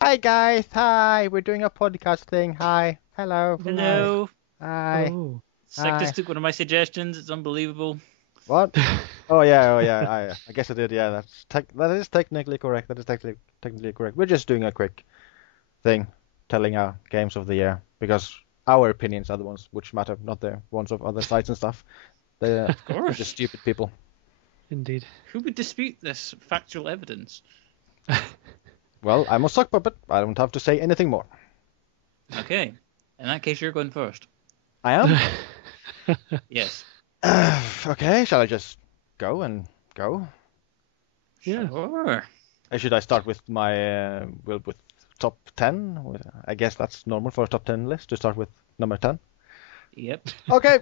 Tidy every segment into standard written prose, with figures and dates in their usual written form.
Hi guys, hi. We're doing a podcast thing. Hi, hello, hi, Hello. hi, Oh. Sec hi. just took one of my suggestions. It's unbelievable. What? Oh yeah. I guess I did. Yeah, that is technically correct. That is technically correct. We're just doing a quick thing, telling our games of the year because our opinions are the ones which matter, not the ones of other sites and stuff. They're Of just course. stupid people. Indeed. Who would dispute this factual evidence? Well, I'm a sock puppet. I don't have to say anything more. Okay. In that case, you're going first. I am. Yes. Okay, shall I just go and go? Yeah. Sure. Should I start with my with top 10? I guess that's normal for a top 10 list to start with number 10. Yep. Okay,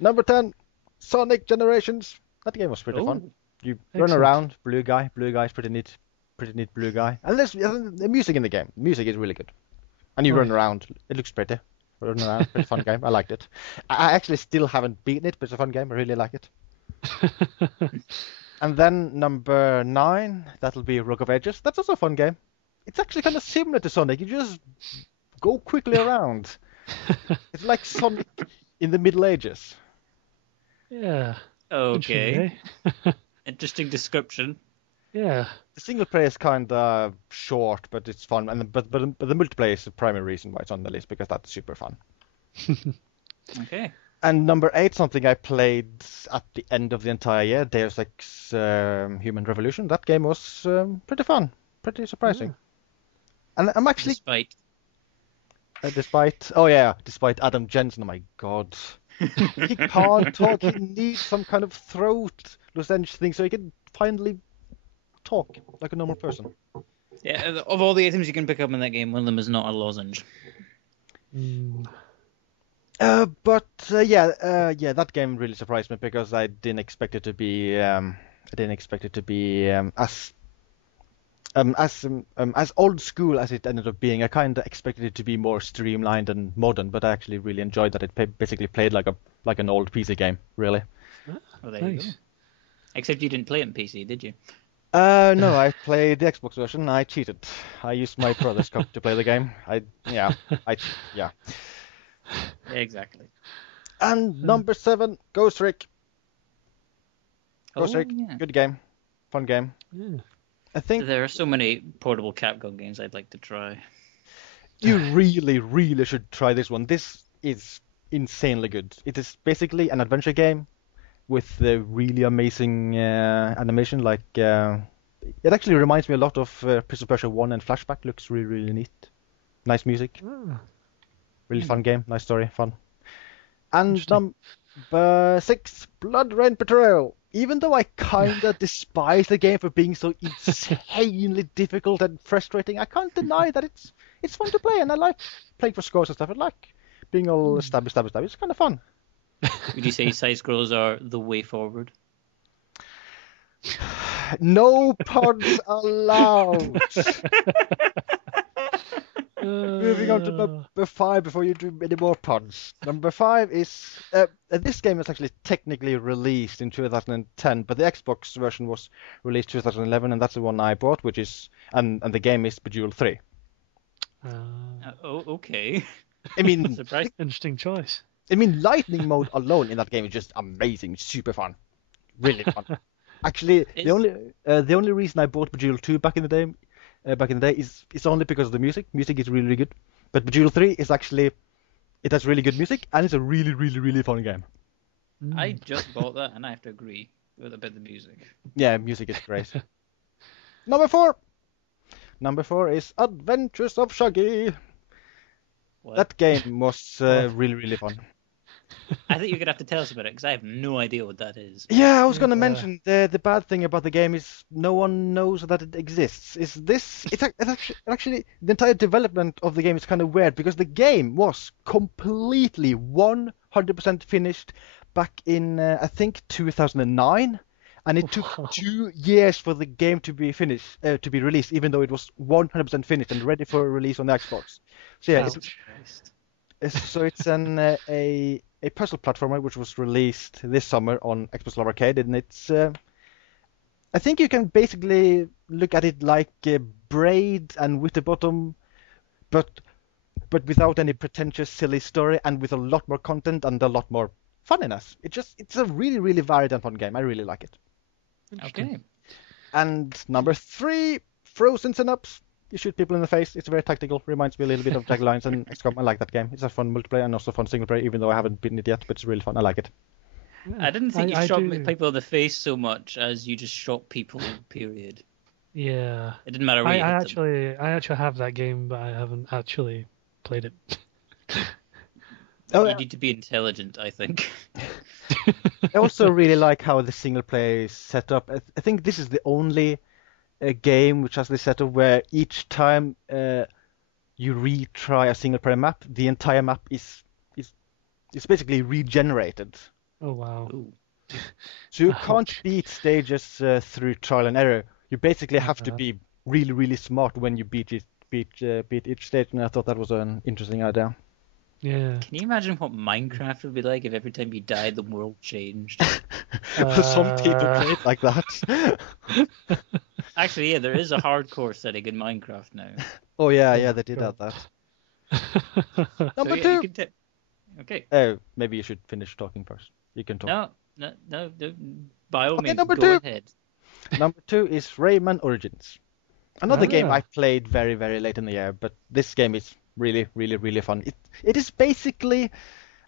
number 10, Sonic Generations. That game was pretty fun. Oh. You run Excellent. around, blue guy. Blue guy's pretty neat blue guy. And there's the music in the game. The music is really good. And you Oh, run yeah. around. It looks pretty. Run around, pretty fun game. I liked it. I actually still haven't beaten it, but it's a fun game. I really like it. And then number 9, that'll be Rock of Ages. That's also a fun game. It's actually kind of similar to Sonic. You just go quickly around. It's like Sonic in the Middle Ages. Yeah. Okay. Interesting, Interesting description. Yeah. The single player is kind of short, but it's fun. But the multiplayer is the primary reason why it's on the list because that's super fun. Okay. And number 8, something I played at the end of the entire year, Deus Ex Human Revolution. That game was pretty fun, pretty surprising. And I'm actually, Despite. despite Adam Jensen, oh my God. He can't talk, he needs some kind of throat lozenge thing so he can finally talk like a normal person. Yeah, of all the items you can pick up in that game, one of them is not a lozenge. Mm. Yeah, that game really surprised me because I didn't expect it to be as old school as it ended up being. I kind of expected it to be more streamlined and modern, but I actually really enjoyed that it basically played like an old PC game, really. Oh, there you go. Nice. Except you didn't play it in PC, did you? No, I played the Xbox version. I cheated. I used my brother's copy to play the game. Yeah. Exactly. And number 7, Ghost Trick. Ghost Oh, Trick, yeah. good game, fun game. Yeah. I think There are so many portable Capcom games I'd like to try. you really, really should try this one. This is insanely good. It is basically an adventure game with really amazing animation. It actually reminds me a lot of Prince of Persia 1 and Flashback. Looks really, really neat. Nice music. Ah, Really fun game. Nice story. Fun. And interesting. number 6, Blood Rain Betrayal. Even though I kinda despise the game for being so insanely difficult and frustrating, I can't deny that it's fun to play, and I like playing for scores and stuff. I like being all stabby. It's kind of fun. Would you say side scrollers are the way forward? No pods allowed. Moving on to number 5 before you do any more pods. Number 5 is this game is actually technically released in 2010, but the Xbox version was released 2011, and that's the one I bought, which is and the game is Bejeweled 3. Okay. I mean, Surprise. Interesting choice. lightning mode alone in that game is just amazing, super fun, really fun. Actually, the only reason I bought Bejeweled 2 back in the day is only because of the music. Music is really, really good. But Bejeweled 3 is actually it has really good music and it's a really, really, really fun game. I just bought that, and I have to agree with a bit of the music. Yeah, music is great. Number 4. Number 4 is Adventures of Shaggy. What? That game was really, really fun. I think you're gonna have to tell us about it because I have no idea what that is. Yeah, I was gonna Yeah. mention the bad thing about the game is no one knows that it exists. It's actually the entire development of the game is kind of weird because the game was completely 100% finished back in I think 2009, and it took 2 years for the game to be finished to be released, even though it was 100% finished and ready for release on the Xbox. So yeah, Ouch. it's a puzzle platformer which was released this summer on Xbox Live Arcade, and it's I think you can basically look at it like Braid and with the bottom, but without any pretentious, silly story, and with a lot more content and a lot more funniness. It's a really, really varied and fun game. I really like it. Okay. And number 3, Frozen Synapse. You shoot people in the face. It's very tactical. Reminds me a little bit of Jagged Alliance and XCOM. I like that game. It's a fun multiplayer and also fun single player, even though I haven't beaten it yet, but it's really fun. I like it. I didn't think you shot do. people in the face so much as you just shot people, period. Yeah. It didn't matter where you hit them. I actually have that game, but I haven't actually played it. You need to be intelligent, I think. I also really like how the single player is set up. I think this is the only game which has this setup where each time you retry a single player map, the entire map is basically regenerated. Oh wow. Ooh. So you can't beat stages through trial and error. You basically have to be really, really smart when you beat each stage, and I thought that was an interesting idea. Yeah. Can you imagine what Minecraft would be like if every time you died, the world changed? Some people play it like that. Actually, yeah, there is a hardcore setting in Minecraft now. Oh yeah, they did have that. Number 2. Okay. Oh, maybe you should finish talking first. You can talk. No. By all means, number go 2. ahead. Number 2 is Rayman Origins. Another game I played very, very late in the year, but this game is really, really, really fun. It is basically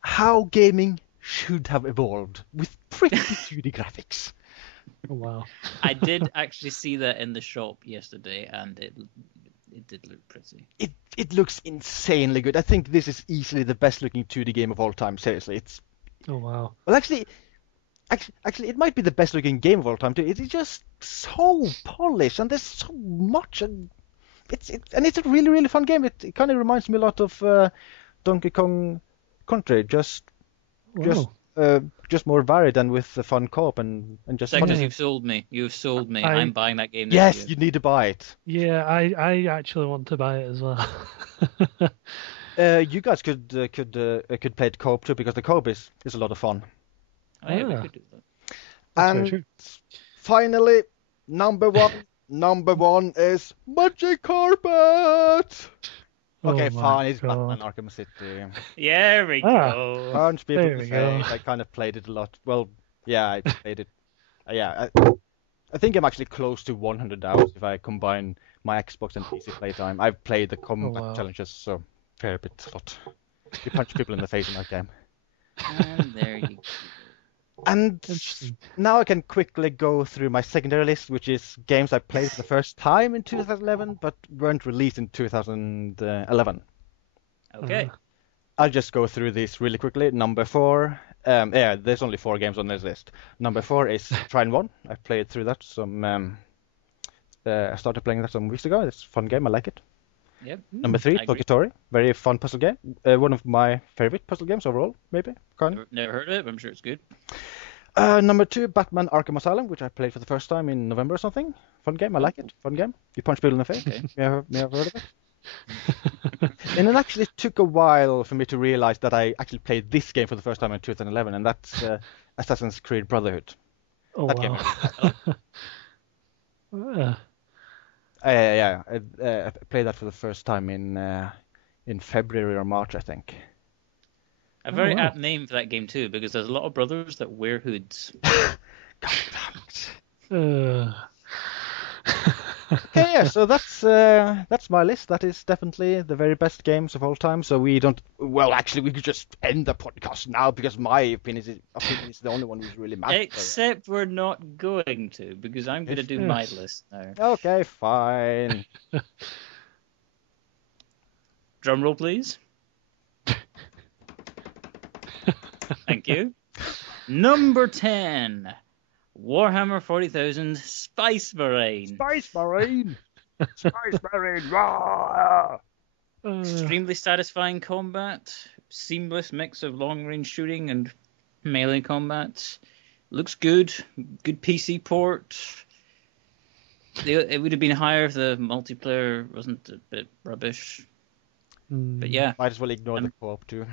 how gaming should have evolved, with pretty 2D graphics. Oh wow. I did actually see that in the shop yesterday, and it did look pretty. It looks insanely good. I think this is easily the best looking 2D game of all time. Seriously, it's. Oh wow. Well, actually, it might be the best looking game of all time too. It's just so polished, and there's so much, and it's a really, really fun game. It kind of reminds me a lot of Donkey Kong Country, just more varied and with the fun co-op and just. Because you've sold me. You've sold me. I'm buying that game. Yes, year. you need to buy it. Yeah, I actually want to buy it as well. You guys could play it co-op too, because the co-op is a lot of fun. Oh, yeah, we could do that. That's very And true. finally, number 1. Number 1 is Magic Carpet. Okay, my fine. It's God. Batman Arkham City. There we go. Punch people There in the we go. face. I kind of played it a lot. Well, yeah, I played it. Yeah, I think I'm actually close to 100 hours if I combine my Xbox and PC playtime. I've played the combat wow. challenges, so fair bit a lot. You punch people in the face in that game. And there you go. And Interesting. now I can quickly go through my secondary list, which is games I played for the first time in 2011, but weren't released in 2011. Okay. I'll just go through these really quickly. Number 4, there's only 4 games on this list. Number 4 is Trine 1. I played through that I started playing that some weeks ago. It's a fun game. I like it. Yep. Number 3, I agree. Tokitori. Very fun puzzle game. One of my favorite puzzle games overall, maybe. Kind of. Never heard of it, but I'm sure it's good. Number 2, Batman Arkham Asylum, which I played for the first time in November or something. Fun game. I like it. Fun game. You punch people in the face. Okay. May I have heard of it? And it actually took a while for me to realize that I actually played this game for the first time in 2011, and that's Assassin's Creed Brotherhood. Oh That game. wow. I played that for the first time in February or March, I think. A very wow. apt name for that game too, because there's a lot of brothers that wear hoods. God damn it. Uh, Okay, yeah, so that's my list. That is definitely the very best games of all time. So we don't. Well, actually, we could just end the podcast now because my opinion is the only one who's really matters. Except we're not going to, because I'm going to do my list now. Okay, fine. Drum roll, please. Thank you. Number 10. Warhammer 40,000 Spice Marine. Spice Marine. Spice Marine. Rah! Extremely satisfying combat. Seamless mix of long-range shooting and melee combat. Looks good. Good PC port. It would have been higher if the multiplayer wasn't a bit rubbish. But yeah. Might as well ignore the co-op too.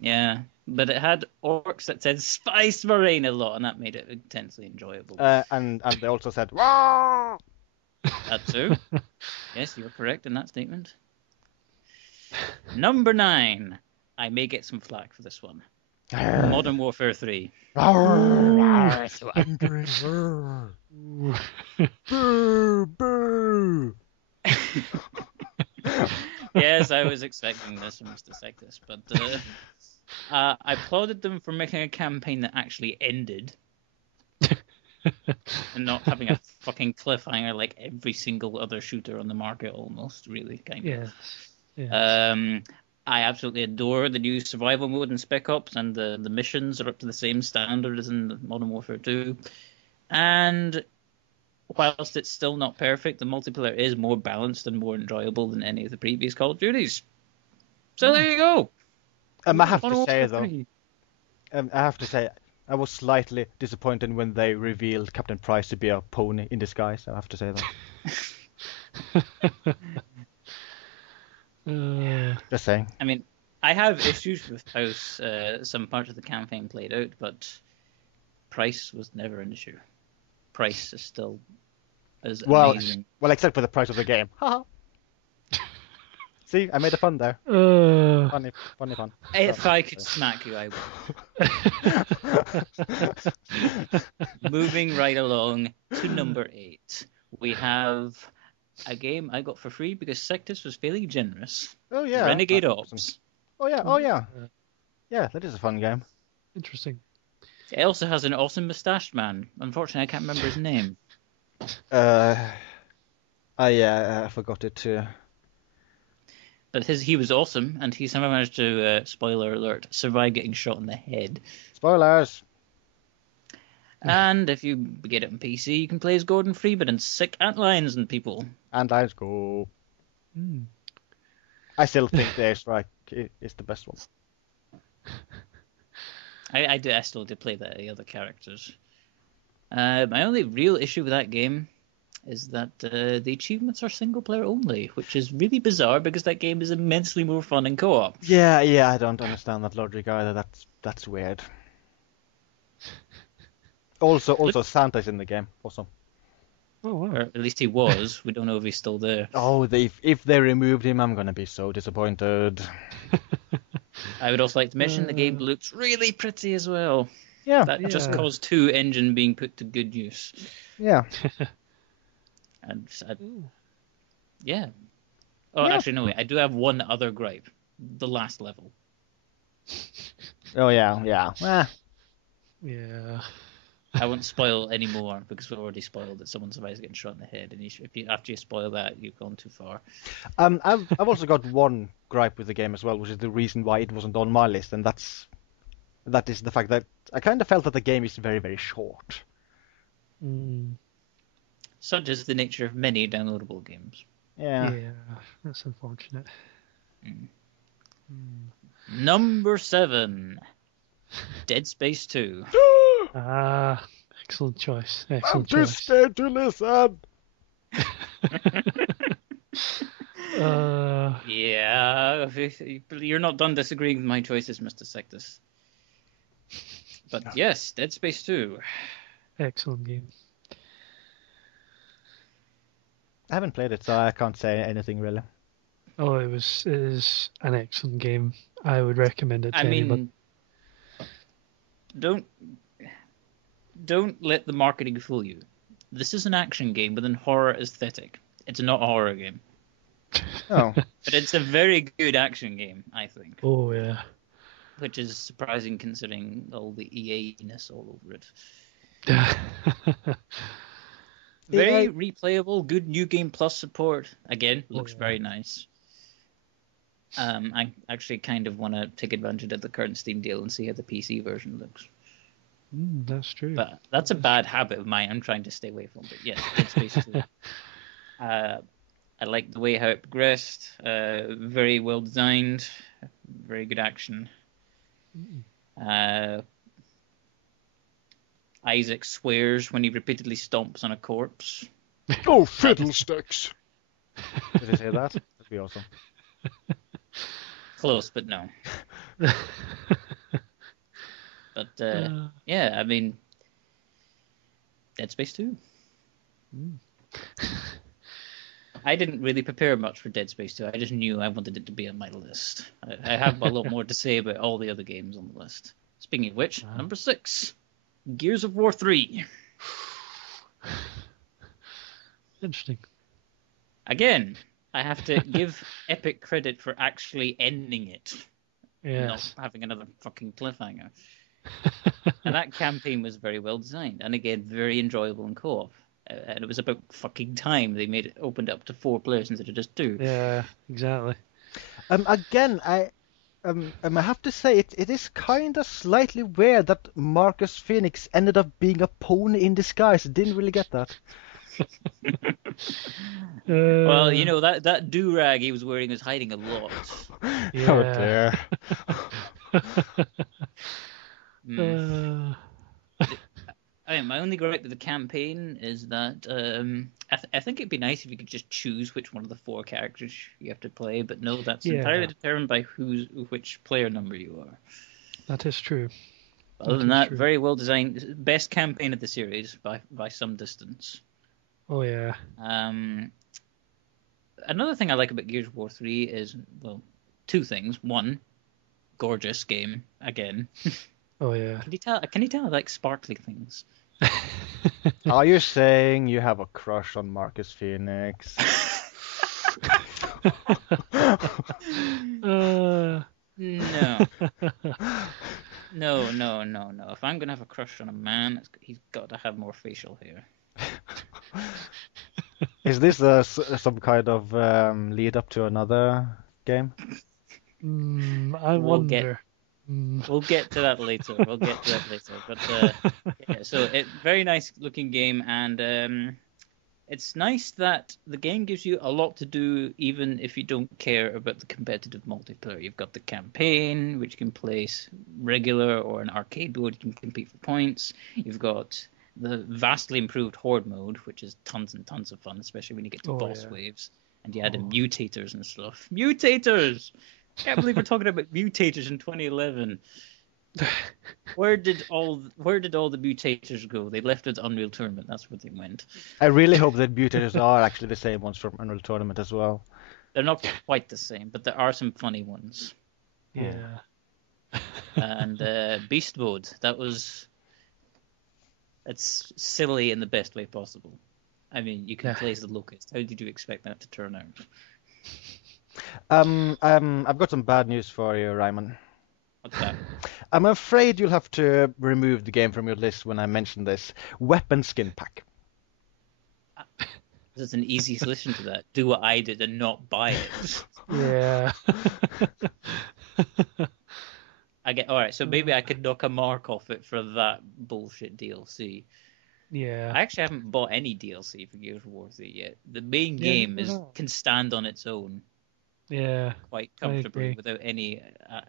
Yeah. But it had orcs that said Spice Marine a lot, and that made it intensely enjoyable. And they also said, "Rah!" That too. Yes, you're correct in that statement. Number 9. I may get some flack for this one. Modern Warfare 3. So angry. Boo, boo. Yes, I was expecting this from Mr. Sectus, but I applauded them for making a campaign that actually ended and not having a fucking cliffhanger like every single other shooter on the market, almost, really, kind of. Yes. I absolutely adore the new survival mode in Spec Ops, and the missions are up to the same standard as in Modern Warfare 2. And whilst it's still not perfect, the multiplayer is more balanced and more enjoyable than any of the previous Call of Duties. So there you go. I have Modern to say, Warfare though, 3. I have to say, I was slightly disappointed when they revealed Captain Price to be a pony in disguise. I have to say that. Just saying. I mean, I have issues with how some parts of the campaign played out, but price was never an issue. Price is still as amazing. Well, except for the price of the game. See, I made a fun there. Funny fun. If I could smack you, I would. Moving right along to number 8. We have a game I got for free because Sectus was fairly generous. Oh yeah. Renegade Ops. Oh yeah. Yeah, that is a fun game. Interesting. It also has an awesome mustached man. Unfortunately, I can't remember his name. I forgot it too. But he was awesome, and he somehow managed to, spoiler alert, survive getting shot in the head. Spoilers. And if you get it on PC, you can play as Gordon Freeman and sick antlions and people. Antlions go. I still think the airstrike is the best one. I still do play the other characters. My only real issue with that game is that the achievements are single player only, which is really bizarre because that game is immensely more fun in co-op. Yeah, I don't understand that logic either. That's weird. Also, Santa's in the game. Awesome. Oh wow. Or at least he was. We don't know if he's still there. Oh, if they removed him, I'm gonna be so disappointed. I would also like to mention the game looks really pretty as well. Yeah. That just caused 2 engine being put to good use. Yeah. And yeah. Oh, actually, no, wait. I do have one other gripe. The last level. Oh, yeah. Yeah. I won't spoil any more because we've already spoiled that someone survives getting shot in the head, and after you spoil that, you've gone too far. I've also got one gripe with the game as well, which is the reason why it wasn't on my list, and that is the fact that I kind of felt that the game is very, very short. Such is the nature of many downloadable games. Yeah. Yeah, that's unfortunate. Number 7. Dead Space 2. Excellent choice. I'm too scared to listen. Yeah, you're not done disagreeing with my choices, Mr. Sectus. But yes, Dead Space 2. Excellent game. I haven't played it, so I can't say anything really. Oh, it is an excellent game. I would recommend it to anyone. Don't let the marketing fool you. This is an action game with a horror aesthetic. It's not a horror game. Oh. But it's a very good action game, I think. Oh, yeah. Which is surprising considering all the EA-ness all over it. Very replayable, good New Game Plus support. Again, looks very nice. I actually kind of want to take advantage of the current Steam deal and see how the PC version looks. That's true. But that's a bad habit of mine I'm trying to stay away from. But yes, Dead Space 2. I like the way how it progressed. Very well designed. Very good action. Isaac swears when he repeatedly stomps on a corpse. Oh, fiddlesticks! Did I say that? That'd be awesome. Close, but no. But, yeah, I mean, Dead Space 2. I didn't really prepare much for Dead Space 2. I just knew I wanted it to be on my list. I have a lot more to say about all the other games on the list. Speaking of which, number 6, Gears of War 3. Interesting. Again, I have to give Epic credit for actually ending it. Yes. Not having another fucking cliffhanger. And that campaign was very well designed. And again, very enjoyable in co-op. And it was about fucking time they made it opened up to 4 players instead of just 2. Yeah, exactly. Again, I have to say it is kind of slightly weird that Marcus Phoenix ended up being a pony in disguise. Didn't really get that. Well, you know, that do-rag he was wearing is hiding a lot. Yeah. Oh dear. My only gripe with the campaign is that I think it'd be nice if you could just choose which one of the 4 characters you have to play, but no, that's entirely determined by which player number you are. That is true. Other than that, very well designed, best campaign of the series by some distance. Oh yeah. Another thing I like about Gears of War 3 is, well, 2 things. One, gorgeous game again. Oh yeah. Can you tell I like sparkly things? Are you saying you have a crush on Marcus Phoenix? No. No. If I'm gonna have a crush on a man, he's got to have more facial hair. Is this some kind of lead up to another game? I wonder. We'll get to that later. But yeah, so very nice looking game, and it's nice that the game gives you a lot to do, even if you don't care about the competitive multiplayer. You've got the campaign, which you can play regular or an arcade mode. You can compete for points. You've got the vastly improved Horde mode, which is tons and tons of fun, especially when you get to boss waves. And you add in mutators and stuff. Mutators! I can't believe we're talking about mutators in 2011. Where did all the mutators go? They left it Unreal Tournament. That's where they went. I really hope that mutators are actually the same ones from Unreal Tournament as well. They're not quite the same, but there are some funny ones. Yeah. And Beast Mode. It's silly in the best way possible. I mean, you can play as the Locust. How did you expect that to turn out? I've got some bad news for you, Ryman. What's that? I'm afraid you'll have to remove the game from your list when I mention this. Weapon skin pack. This is an easy solution to that. Do what I did and not buy it. Yeah. Alright, so maybe I could knock a mark off it for that bullshit DLC. Yeah. I actually haven't bought any DLC for Gears of War 3 yet. The main game can stand on its own. Yeah. Quite comfortably without any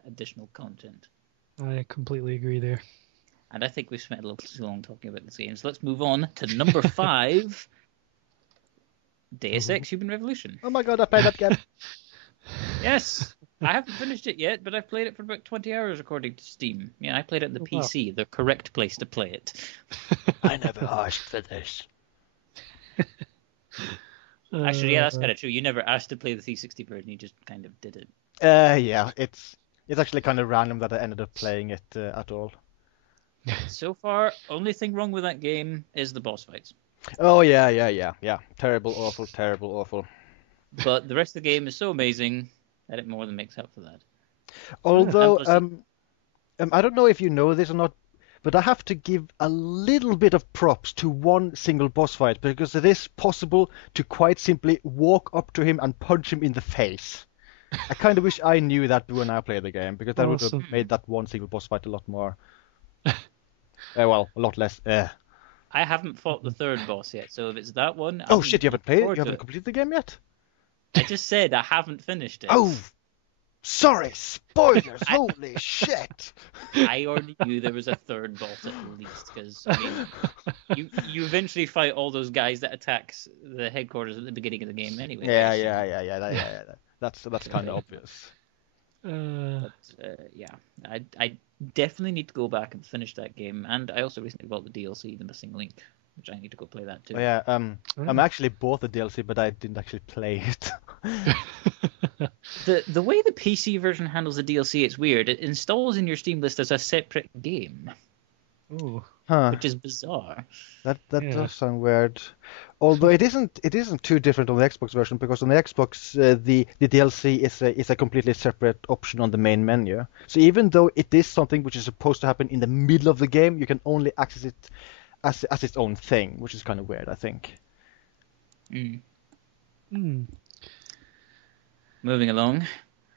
additional content. I completely agree there. And I think we've spent a little too long talking about this game. So let's move on to number 5. Deus Ex Human Revolution. Oh my god, I played that game. Yes. I haven't finished it yet, but I've played it for about 20 hours according to Steam. Yeah, I played it on the PC, the correct place to play it. I never asked for this. Actually, yeah, that's kind of true. You never asked to play the 360 version, you just kind of did it. Yeah, it's actually kind of random that I ended up playing it at all. So far, only thing wrong with that game is the boss fights. Oh, yeah. Terrible, awful. But the rest of the game is so amazing that it more than makes up for that. Although, I don't know if you know this or not, but I have to give a little bit of props to one single boss fight, because it is possible to quite simply walk up to him and punch him in the face. I kind of wish I knew that when I played the game, because that would have made that one single boss fight a lot more... well, a lot less... I haven't fought the third boss yet, so if it's that one... Oh shit, you haven't played it? You haven't completed the game yet? I just said I haven't finished it. Oh! Sorry, spoilers! Holy shit! I already knew there was a third boss at least, because I mean, you eventually fight all those guys that attacks the headquarters at the beginning of the game anyway. Yeah. That's kind of obvious. I definitely need to go back and finish that game, and I also recently bought the DLC, The Missing Link. which I need to go play that too. Oh yeah, I'm actually bought the DLC, but I didn't actually play it. The way the PC version handles the DLC, it's weird. It installs in your Steam list as a separate game, Oh, which is bizarre. That Yeah. does sound weird. Although it isn't too different on the Xbox version, because on the Xbox the DLC is a completely separate option on the main menu. So even though it is something which is supposed to happen in the middle of the game, you can only access it as its own thing, which is kind of weird, I think. Moving along,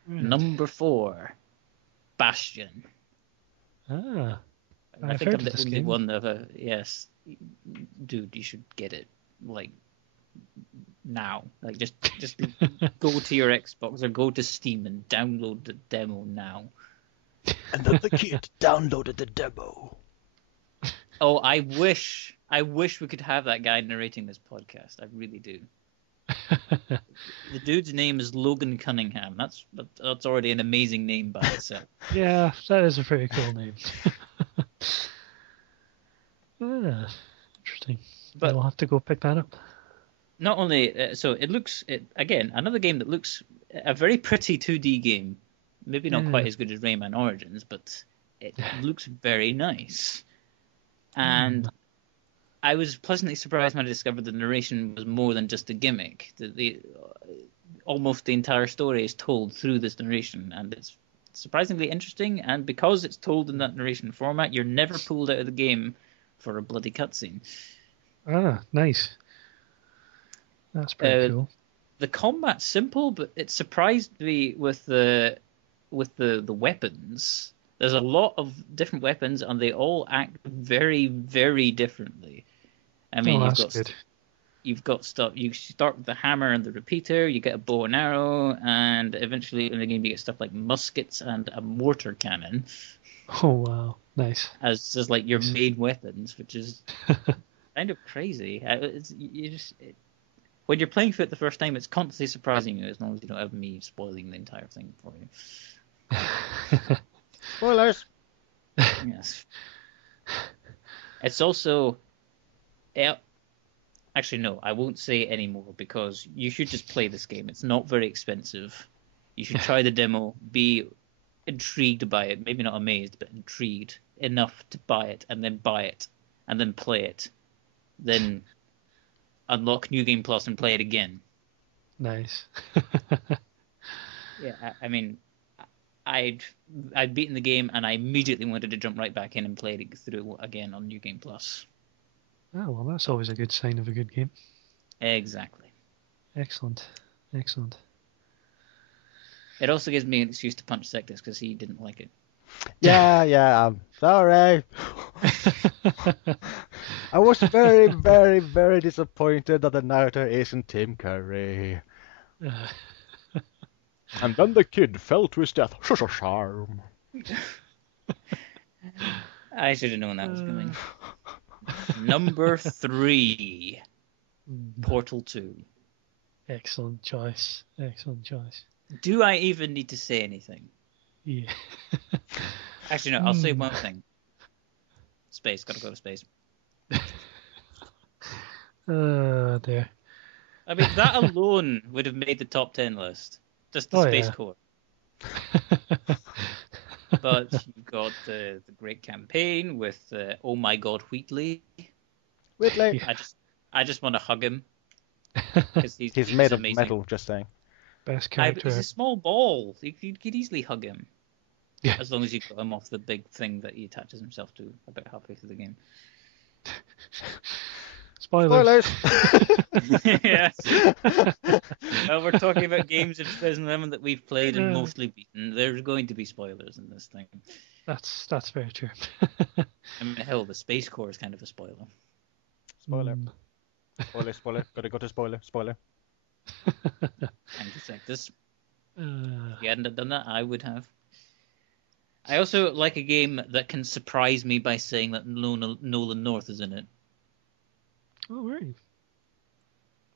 Right. number 4, Bastion. Ah, I I've think heard I'm of the this only game. one that yes, dude, you should get it like now. Like just go to your Xbox or go to Steam and download the demo now. And then the kid downloaded the demo. Oh, I wish we could have that guy narrating this podcast. I really do. The dude's name is Logan Cunningham. That's already an amazing name by itself. Yeah, that is a pretty cool name. Interesting. But I'll have to go pick that up. not only so it looks again another game that looks a very pretty 2D game. Maybe not quite as good as Rayman Origins, but it looks very nice. And I was pleasantly surprised when I discovered the narration was more than just a gimmick. Almost the entire story is told through this narration, and it's surprisingly interesting. And because it's told in that narration format, you're never pulled out of the game for a bloody cutscene. Ah, nice. That's pretty cool. The combat's simple, but it surprised me with the weapons. There's a lot of different weapons, and they all act very, very differently. I mean, you've got stuff. You start with the hammer and the repeater. You get a bow and arrow, and eventually in the game you get stuff like muskets and a mortar cannon. Oh wow, nice. As just like your main weapons, which is kind of crazy. When you're playing through it the first time, it's constantly surprising you, as long as you don't have me spoiling the entire thing for you. Spoilers. Yes. It's also. Actually, no, I won't say any more because you should just play this game. It's not very expensive. You should try the demo, be intrigued by it, maybe not amazed, but intrigued enough to buy it, and then play it. Then unlock New Game Plus and play it again. Nice. Yeah, I mean, I'd beaten the game and I immediately wanted to jump right back in and play it through again on New Game Plus. Oh, well, that's always a good sign of a good game. Exactly. Excellent. It also gives me an excuse to punch Sectus because he didn't like it. Yeah, I'm sorry. I was very, very, very disappointed that the narrator isn't Tim Curry. And then the kid fell to his death. Charm. I should have known that was coming. Number 3, Portal 2. Excellent choice. Do I even need to say anything? Yeah. Actually, no, I'll say one thing. Space, gotta go to space. There. I mean, that alone would have made the top 10 list. Just the Space Corps. But you've got the great campaign with Oh My God Wheatley. Wheatley. I just want to hug him. He's made of amazing. metal, just saying. Best character. He's a small ball. You could easily hug him. Yeah. As long as you got him off the big thing that he attaches himself to about halfway through the game. Spoilers. Yes. Well, we're talking about games in 2011 that we've played and mostly beaten. There's going to be spoilers in this thing. That's very true. I mean, hell, the Space Corps is kind of a spoiler. Spoiler. Gotta go to spoiler. Thank you, Sectus. If you hadn't done that, I would have. I also like a game that can surprise me by saying that Nolan North is in it. Oh, right.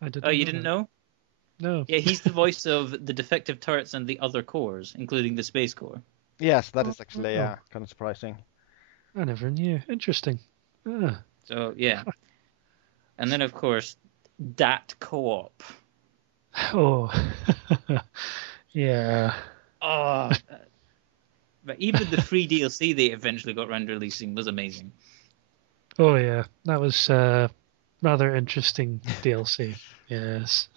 You didn't know? No. Yeah, he's the voice of the defective turrets and the other cores, including the Space Corps. Yes, that is actually kind of surprising. I never knew. Interesting. So, yeah. And then, of course, Dat Co-op. Oh, yeah. Oh, but even the free DLC they eventually got around to releasing was amazing. Oh, yeah. That was rather interesting DLC. Yes.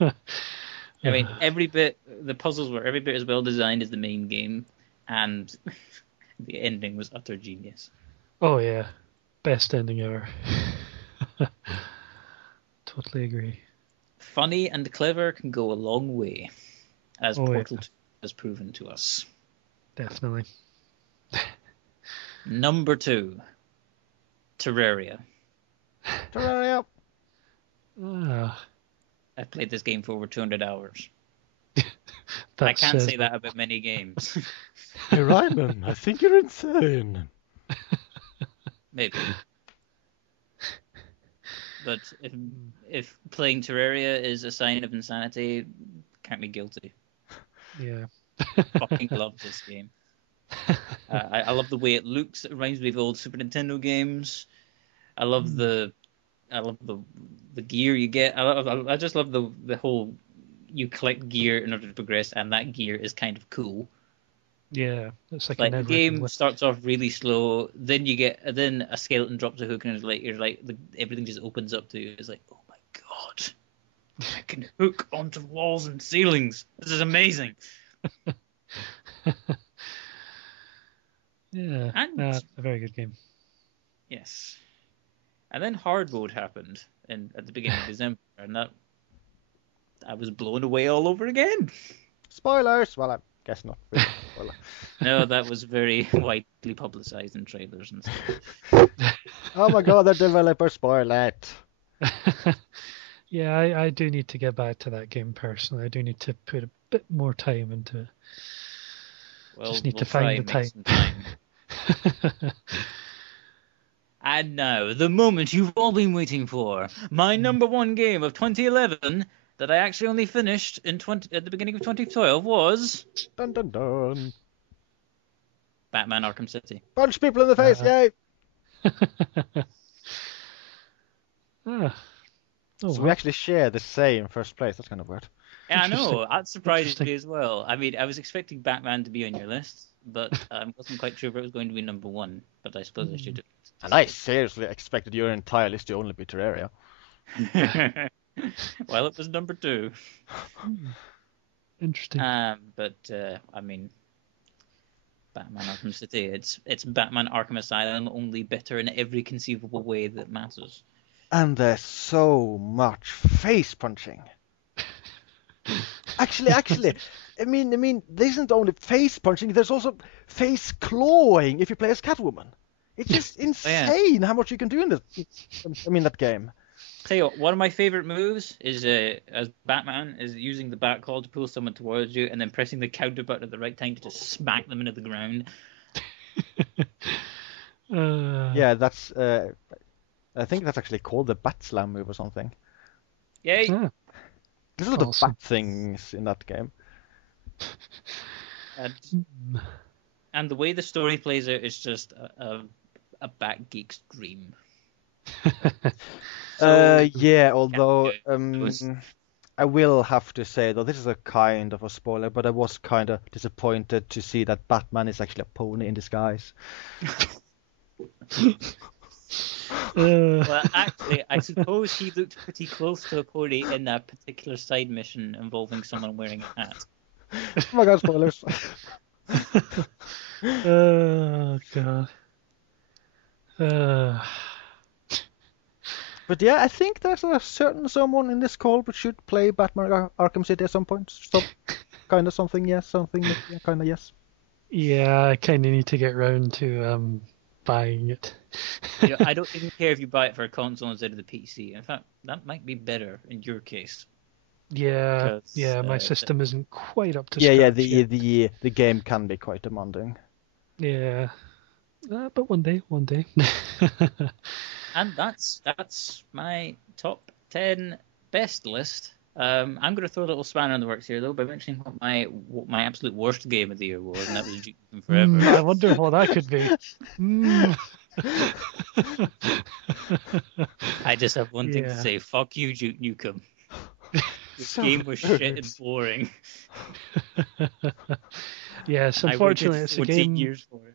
I mean, the puzzles were every bit as well designed as the main game, and the ending was utter genius. Oh, yeah. Best ending ever. Totally agree. Funny and clever can go a long way, as Oh, Portal yeah. 2 has proven to us. Definitely. Number 2, Terraria. Terraria. Ah, I played this game for over 200 hours. that I can't says say that about many games. Hey, Ryman, I think you're insane. Maybe. But if playing Terraria is a sign of insanity, can't be guilty. Yeah. Fucking love this game. I love the way it looks. It reminds me of old Super Nintendo games. I love the gear you get. I just love the whole you collect gear in order to progress, and that gear is kind of cool. Yeah. It's like Like a the game starts off really slow, then a skeleton drops a hook, and everything just opens up to you. It's like, oh my god, I can hook onto walls and ceilings. This is amazing. Yeah. And A very good game. yes, and then hard mode happened at the beginning of December, and that I was blown away all over again. Spoilers. Well, I guess not. Really. Spoiler. No, that was very widely publicized in trailers and stuff. Oh my god, the developer spoiled it. Yeah, I do need to get back to that game personally. I do need to put a bit more time into it. Well, Just need we'll to find the try and time. make some time. And now, the moment you've all been waiting for. My number one game of 2011 that I actually only finished at the beginning of 2012 was Dun dun dun. Batman Arkham City. Punch people in the face, yay! Ah. Oh, So wow. we actually share the same first place. That's kind of weird. Yeah, I know. Interesting. That surprised Interesting. me as well. I mean, I was expecting Batman to be on your list, but I wasn't quite sure if it was going to be number one. But I suppose I should And I seriously expected your entire list to only be Terraria. have. Well, it was number 2. Interesting. But I mean, Batman Arkham City. It's Batman Arkham Asylum, only better in every conceivable way that matters. And there's so much face punching. Actually, I mean, there isn't only face punching. There's also face clawing if you play as Catwoman. It's just insane how much you can do in that game. Tell you what, one of my favorite moves is as Batman is using the Batclaw to pull someone towards you, and then pressing the counter button at the right time to just smack them into the ground. Yeah, that's. I think that's actually called the Bat Slam move or something. Yay! There's a lot of Awesome. bat things in that game. And the way the story plays out is just a Bat geek's dream. Yeah, although was- I will have to say, though, this is a kind of a spoiler, but I was kind of disappointed to see that Batman is actually a pony in disguise. Well, actually, I suppose he looked pretty close to a pony in that particular side mission involving someone wearing a hat. Oh my god, spoilers. Oh god. But yeah, I think there's a certain someone in this call which should play Batman Arkham City at some point. So, kind of something, yes. Something, yeah, kind of, yes. Yeah, I kind of need to get round to buying it. You know, I don't even care if you buy it for a console instead of the PC. In fact, that might be better in your case. Yeah, 'Cause, yeah, my system isn't quite up to Yeah, scratch yet. the game can be quite demanding. Yeah, but one day. And that's my top 10 best list. I'm going to throw a little spanner in the works here, though, by mentioning what my absolute worst game of the year was, and that was Duke Nukem Forever. I wonder what that could be. I just have one thing to Yeah. say. Fuck you, Duke Nukem. This So game was good. shit and boring. Yes, I waited unfortunately, it's a 14 game. years for it.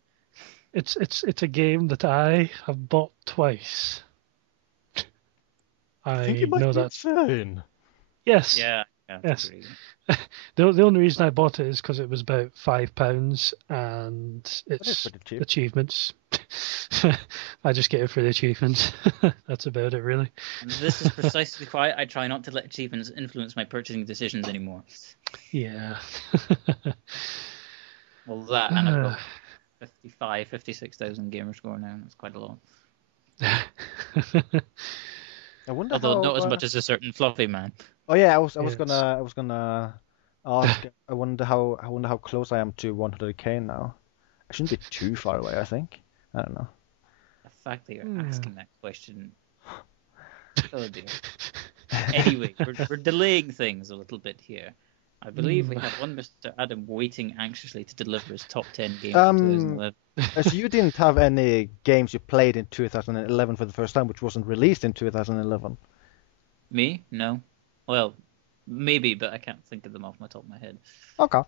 It's a game that I have bought twice. I think you I might know be that. insane. Yes, Yeah, I have to yes. agree. The only reason I bought it is because it was about £5 and That is it's pretty cheap. achievements. I just get it for the achievements. That's about it, really. And this is precisely why I try not to let achievements influence my purchasing decisions anymore. Yeah. Well, that, and I've got 56,000 gamer score now. That's quite a lot. I wonder Although how. not as much as a certain fluffy man. Oh yeah, I was Yes. gonna ask. I wonder how close I am to 100k now. I shouldn't be too far away. I think. I don't know. The fact that you're asking that question. Oh dear. Anyway, we're delaying things a little bit here. I believe we have one Mr. Adam waiting anxiously to deliver his top 10 games of 2011. As you didn't have any games you played in 2011 for the first time, which wasn't released in 2011. Me? No. Well, maybe, but I can't think of them off my top of my head. Okay.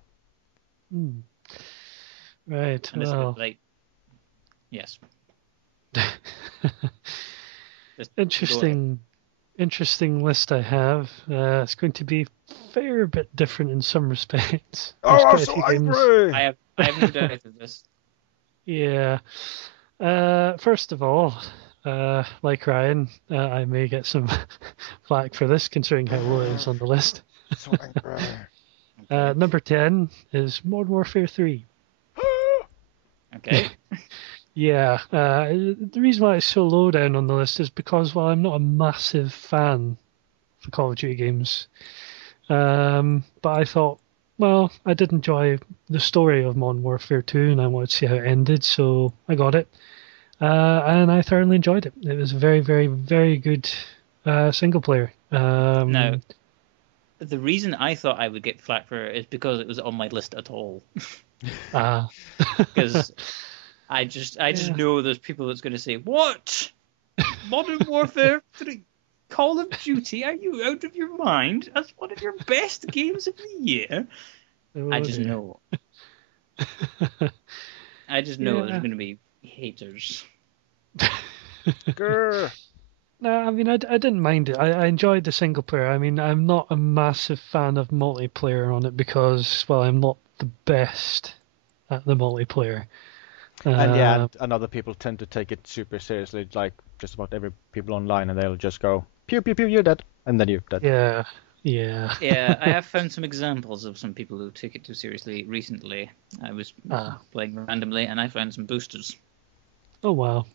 Right. And this is Well, like, yes. Just interesting list I have. It's going to be a fair bit different in some respects. Oh, There's I'm quite a so few games. angry! I have no doubt of this. Yeah. First of all, like Ryan, I may get some flack for this, considering how low it is on the list. So angry. Number 10 is Modern Warfare 3. Okay. Yeah, the reason why it's so low down on the list is because, well, I'm not a massive fan of Call of Duty games. But I thought, well, I did enjoy the story of Modern Warfare 2 and I wanted to see how it ended, so I got it. And I thoroughly enjoyed it. It was a very, very, very good single player. Now, the reason I thought I would get flack for it is because it was on my list at all. Because I just know there's people that's going to say, "What? Modern Warfare 3? Call of Duty? Are you out of your mind? That's one of your best games of the year." I just know. I just know there's going to be haters. Grr. No, I mean, I didn't mind it. I enjoyed the single player. I mean, I'm not a massive fan of multiplayer on it because, well, I'm not the best at the multiplayer. And other people tend to take it super seriously, like just about every people online, and they'll just go, pew, pew, pew, you're dead, and then you're dead. Yeah. Yeah, I have found some examples of some people who took it too seriously recently. I was playing randomly, and I found some boosters. Oh, wow.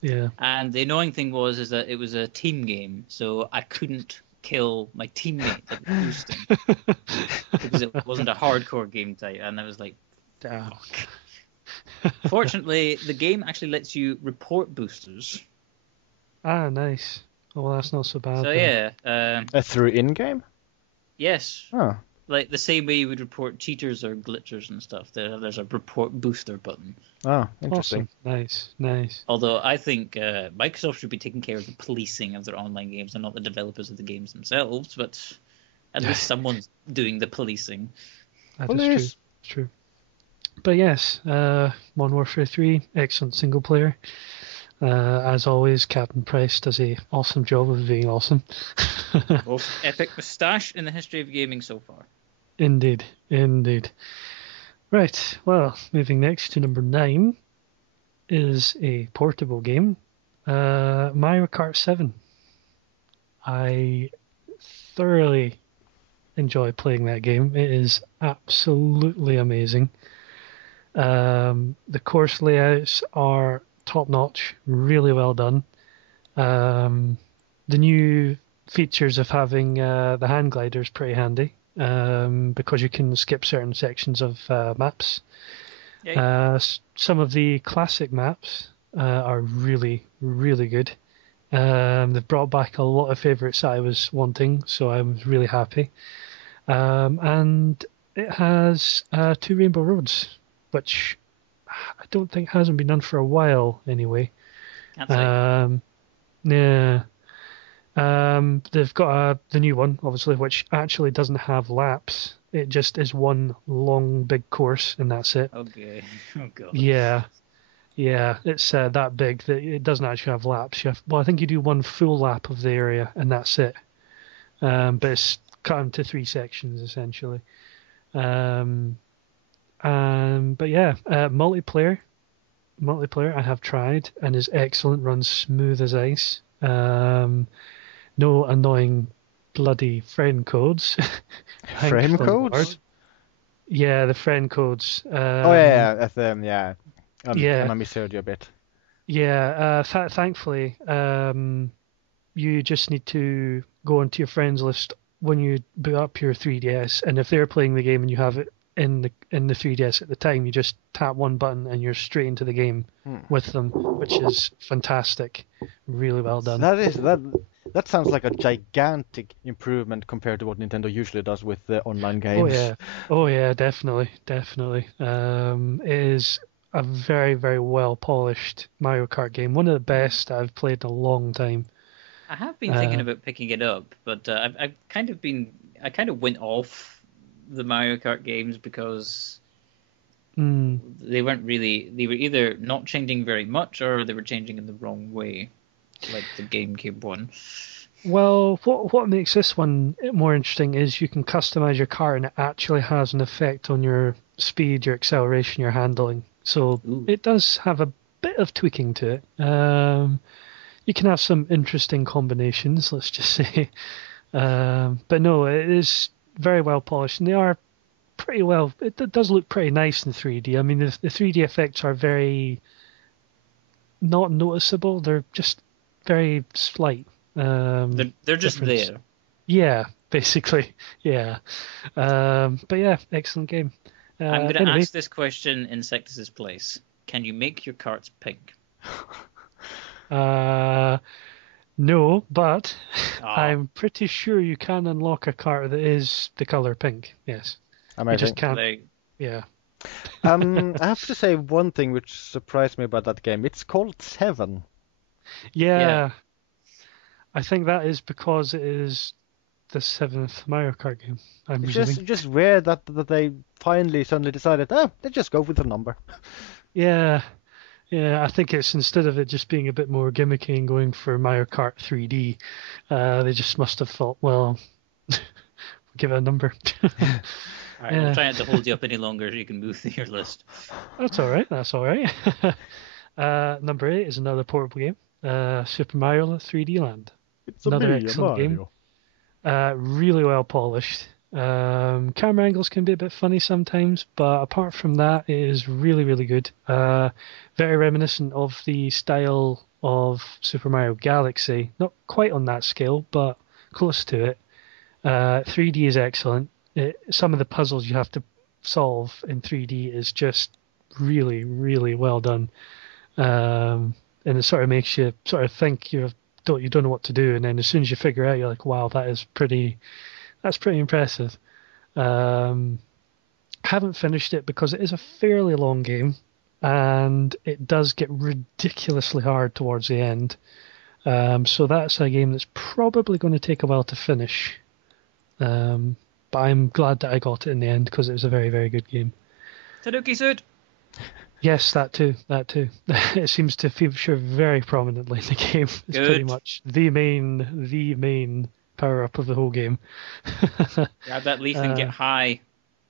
Yeah. And the annoying thing is that it was a team game, so I couldn't kill my teammate that was boosting because it wasn't a hardcore game type, and I was like, Damn. fuck. Fortunately, the game actually lets you report boosters. Ah, nice. Oh, well, that's not so bad. So then. yeah. Through in-game? Yes. Oh. Like the same way you would report cheaters or glitchers and stuff. There's a report booster button. Oh, interesting. Awesome. Nice. Although I think Microsoft should be taking care of the policing of their online games and not the developers of the games themselves, but at least someone's doing the policing. That is true. But yes, Modern Warfare 3, excellent single player. As always, Captain Price does an awesome job of being awesome. Most epic moustache in the history of gaming so far. Indeed. Right, well, moving next to number 9 is a portable game, Mario Kart 7. I thoroughly enjoy playing that game. It is absolutely amazing. The course layouts are top-notch, really well done. The new features of having the hand glider is pretty handy because you can skip certain sections of maps. Some of the classic maps are really, really good. They've brought back a lot of favourites that I was wanting, so I was really happy. And it has 2 Rainbow Roads, which I don't think hasn't been done for a while anyway. Can't say. Yeah. They've got the new one, obviously, which actually doesn't have laps. It just is one long, big course, and that's it. Okay. Oh god. Yeah. Yeah, it's that big that it doesn't actually have laps. Well, I think you do one full lap of the area, and that's it. But it's cut into 3 sections, essentially. But yeah, multiplayer I have tried and is excellent, runs smooth as ice. No annoying bloody friend codes. Frame codes? Yeah, the friend codes. Oh yeah, that's yeah. Yeah. I misheard you a bit. Yeah, thankfully, you just need to go onto your friends list when you boot up your 3DS, and if they're playing the game and you have it in the 3DS at the time, you just tap one button and you're straight into the game with them, which is fantastic. Really well done. That sounds like a gigantic improvement compared to what Nintendo usually does with the online games. Oh yeah, definitely. It is a very, very well polished Mario Kart game. One of the best I've played in a long time. I have been thinking about picking it up, but I kind of went off the Mario Kart games because they were either not changing very much or they were changing in the wrong way, like the GameCube one. Well, what makes this one more interesting is you can customize your car and it actually has an effect on your speed, your acceleration, your handling. So It does have a bit of tweaking to it. You can have some interesting combinations, let's just say. But no, it is very well polished, and they are pretty well. It does look pretty nice in 3D. I mean, the 3D effects are very not noticeable. They're just very slight. They're just difference. there. Yeah, basically. Yeah. But yeah, excellent game. I'm going to ask this question in Sectus's place. Can you make your carts pink? No, but I'm pretty sure you can unlock a car that is the color pink. Yes. Amazing. You just can't. Yeah. I have to say one thing which surprised me about that game. It's called 7. Yeah. I think that is because it is the 7th Mario Kart game. It's just weird that they finally suddenly decided, let's just go with the number. Yeah. Yeah, I think it's instead of it just being a bit more gimmicky and going for Mario Kart 3D, they just must have thought, well, we'll give it a number. All right, I'm trying not to hold you up any longer. You can move through your list. That's all right. Number 8 is another portable game, Super Mario 3D Land. It's another excellent game. Really well polished. Camera angles can be a bit funny sometimes, but apart from that, it is really, really good. Very reminiscent of the style of Super Mario Galaxy. Not quite on that scale, but close to it. 3D is excellent. Some of the puzzles you have to solve in 3D is just really, really well done. And it sort of makes you sort of think you don't know what to do, and then as soon as you figure out, you're like, wow, that's pretty impressive. Haven't finished it because it is a fairly long game, and it does get ridiculously hard towards the end. So that's a game that's probably going to take a while to finish. But I'm glad that I got it in the end because it was a very, very good game. Tanuki suit. Yes, that too. It seems to feature very prominently in the game. It's pretty much the main power up of the whole game. Grab that leaf and get high,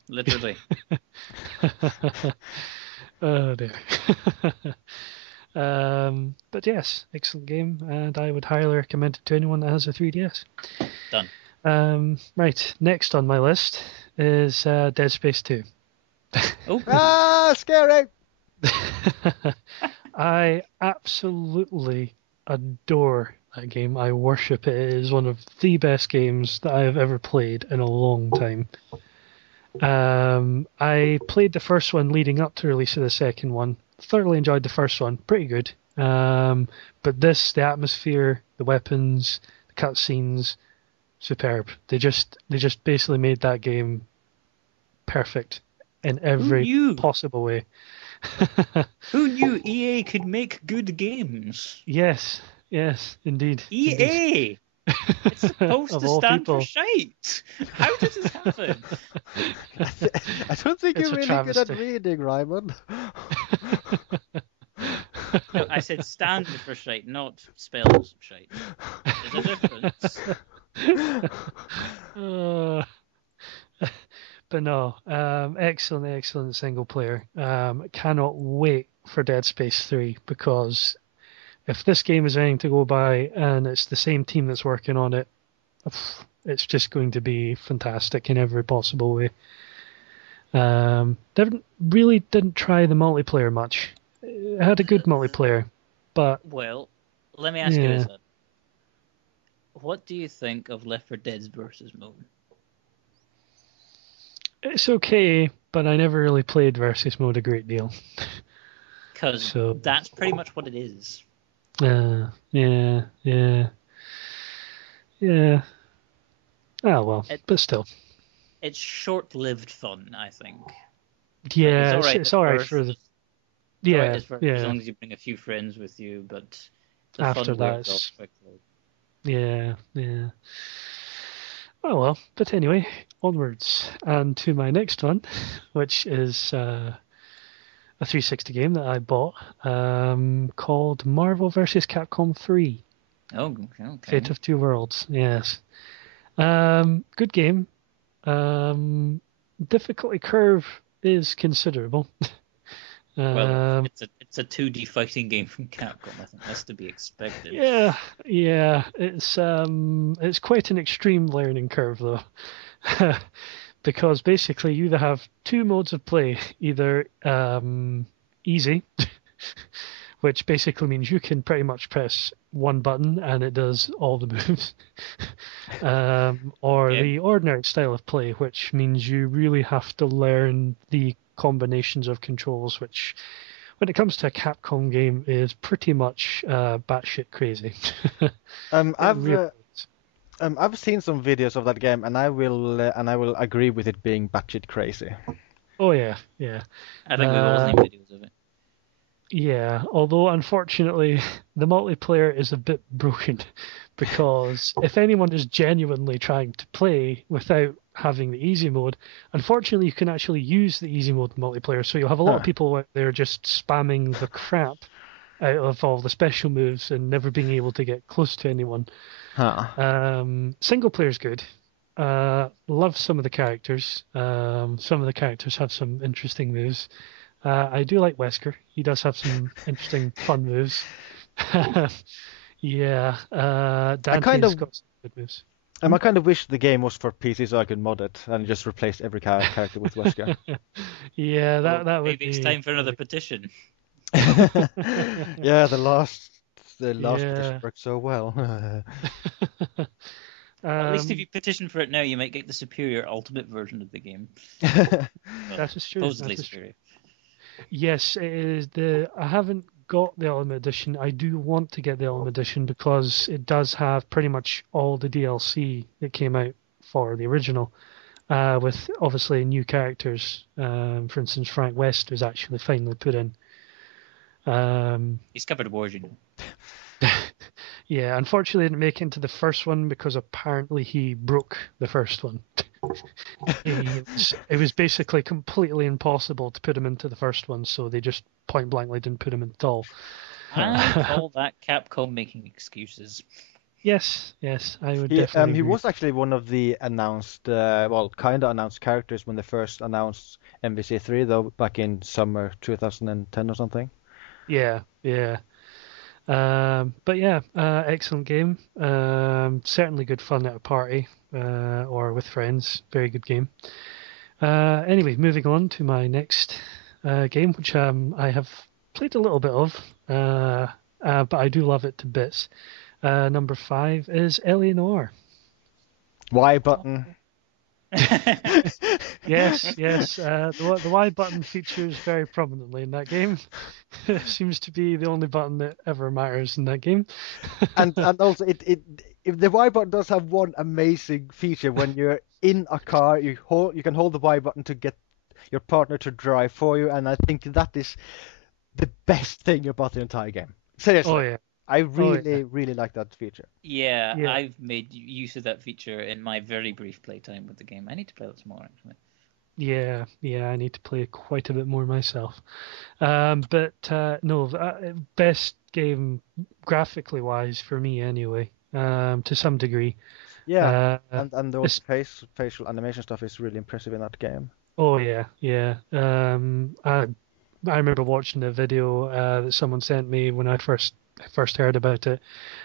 literally. Oh dear. But yes, excellent game, and I would highly recommend it to anyone that has a 3DS. Done. Right, next on my list is Dead Space 2. Oh. Scary! I absolutely adore that game. I worship it. It is one of the best games that I have ever played in a long time. I played the first one leading up to the release of the second one. Thoroughly enjoyed the first one. Pretty good. But the atmosphere, the weapons, the cutscenes, superb. They just basically made that game perfect in every possible way. Who knew EA could make good games? Yes, indeed. Indeed. EA! It's supposed Of to all stand people. for shite. How does this happen? I don't think It's you're a really good at travesty. reading, Ryman. No, I said stand for shite, not spells shite. There's a difference. But no, excellent single player. Cannot wait for Dead Space 3 because if this game is anything to go by and it's the same team that's working on it, it's just going to be fantastic in every possible way. Didn't try the multiplayer much. It had a good multiplayer, but Well, let me ask you yeah. this. What do you think of Left 4 Dead's versus mode? It's okay, but I never really played versus mode a great deal. Because that's pretty much what it is. Yeah. Oh well, but still. It's short-lived fun, I think. Yeah, Like, it's all right for the. Yeah, as long as you bring a few friends with you, but the after fun that, wears off quickly. Yeah. Oh well, but anyway, onwards and to my next one, which is a 360 game that I bought, called Marvel vs. Capcom 3. Oh, okay. Fate of Two Worlds. Yes. Good game. Difficulty curve is considerable. Well, it's a 2D fighting game from Capcom. I think that's to be expected. Yeah. It's quite an extreme learning curve though, because basically you either have two modes of play, either easy, which basically means you can pretty much press one button and it does all the moves, or the ordinary style of play, which means you really have to learn the combinations of controls, which when it comes to a Capcom game is pretty much batshit crazy. I've seen some videos of that game, and I will agree with it being batshit crazy. Oh yeah. I think we've all seen videos of it. Yeah, although unfortunately the multiplayer is a bit broken because if anyone is genuinely trying to play without having the easy mode, unfortunately you can actually use the easy mode multiplayer, so you'll have a lot of people out there just spamming the crap out of all the special moves and never being able to get close to anyone. Single player's good. Love some of the characters. Some of the characters have some interesting moves. I do like Wesker. He does have some interesting, fun moves. Yeah. Dante's got some good moves. I kind of wish the game was for PC so I could mod it and just replace every character with Wesker. Yeah, that would maybe it's time for another petition. Yeah, the last petition worked so well. At least if you petition for it now, you might get the superior ultimate version of the game. That is true. Supposedly superior. Yes, it is I haven't got the Ultimate Edition. I do want to get the Ultimate Edition because it does have pretty much all the DLC that came out for the original, with obviously new characters. For instance, Frank West was actually finally put in. He's covered a you know. Yeah, unfortunately he didn't make it into the first one because apparently he broke the first one. It was basically completely impossible to put him into the first one, so they just point blankly didn't put him in at all. I call that Capcom making excuses. Yes, I would definitely he agree. was actually one of the announced, kind of announced characters when they first announced MVC3, though, back in summer 2010 or something. Yeah. But yeah, excellent game. Certainly good fun at a party or with friends. Very good game. Anyway, moving on to my next game, which I have played a little bit of, but I do love it to bits. Number 5 is Eleanor. Y button. Yes. The Y button features very prominently in that game. It seems to be the only button that ever matters in that game. and also, if the Y button does have one amazing feature when you're in a car, you can hold the Y button to get your partner to drive for you, and I think that is the best thing about the entire game. Seriously. Oh yeah. I Oh, yeah. really like that feature. Yeah, Yeah. I've made use of that feature in my very brief playtime with the game. I need to play that some more, actually. Yeah, I need to play quite a bit more myself. But no, best game graphically wise for me anyway, to some degree. Yeah, Uh, and the it's- facial animation stuff is really impressive in that game. oh yeah. I remember watching a video that someone sent me when I first heard about it.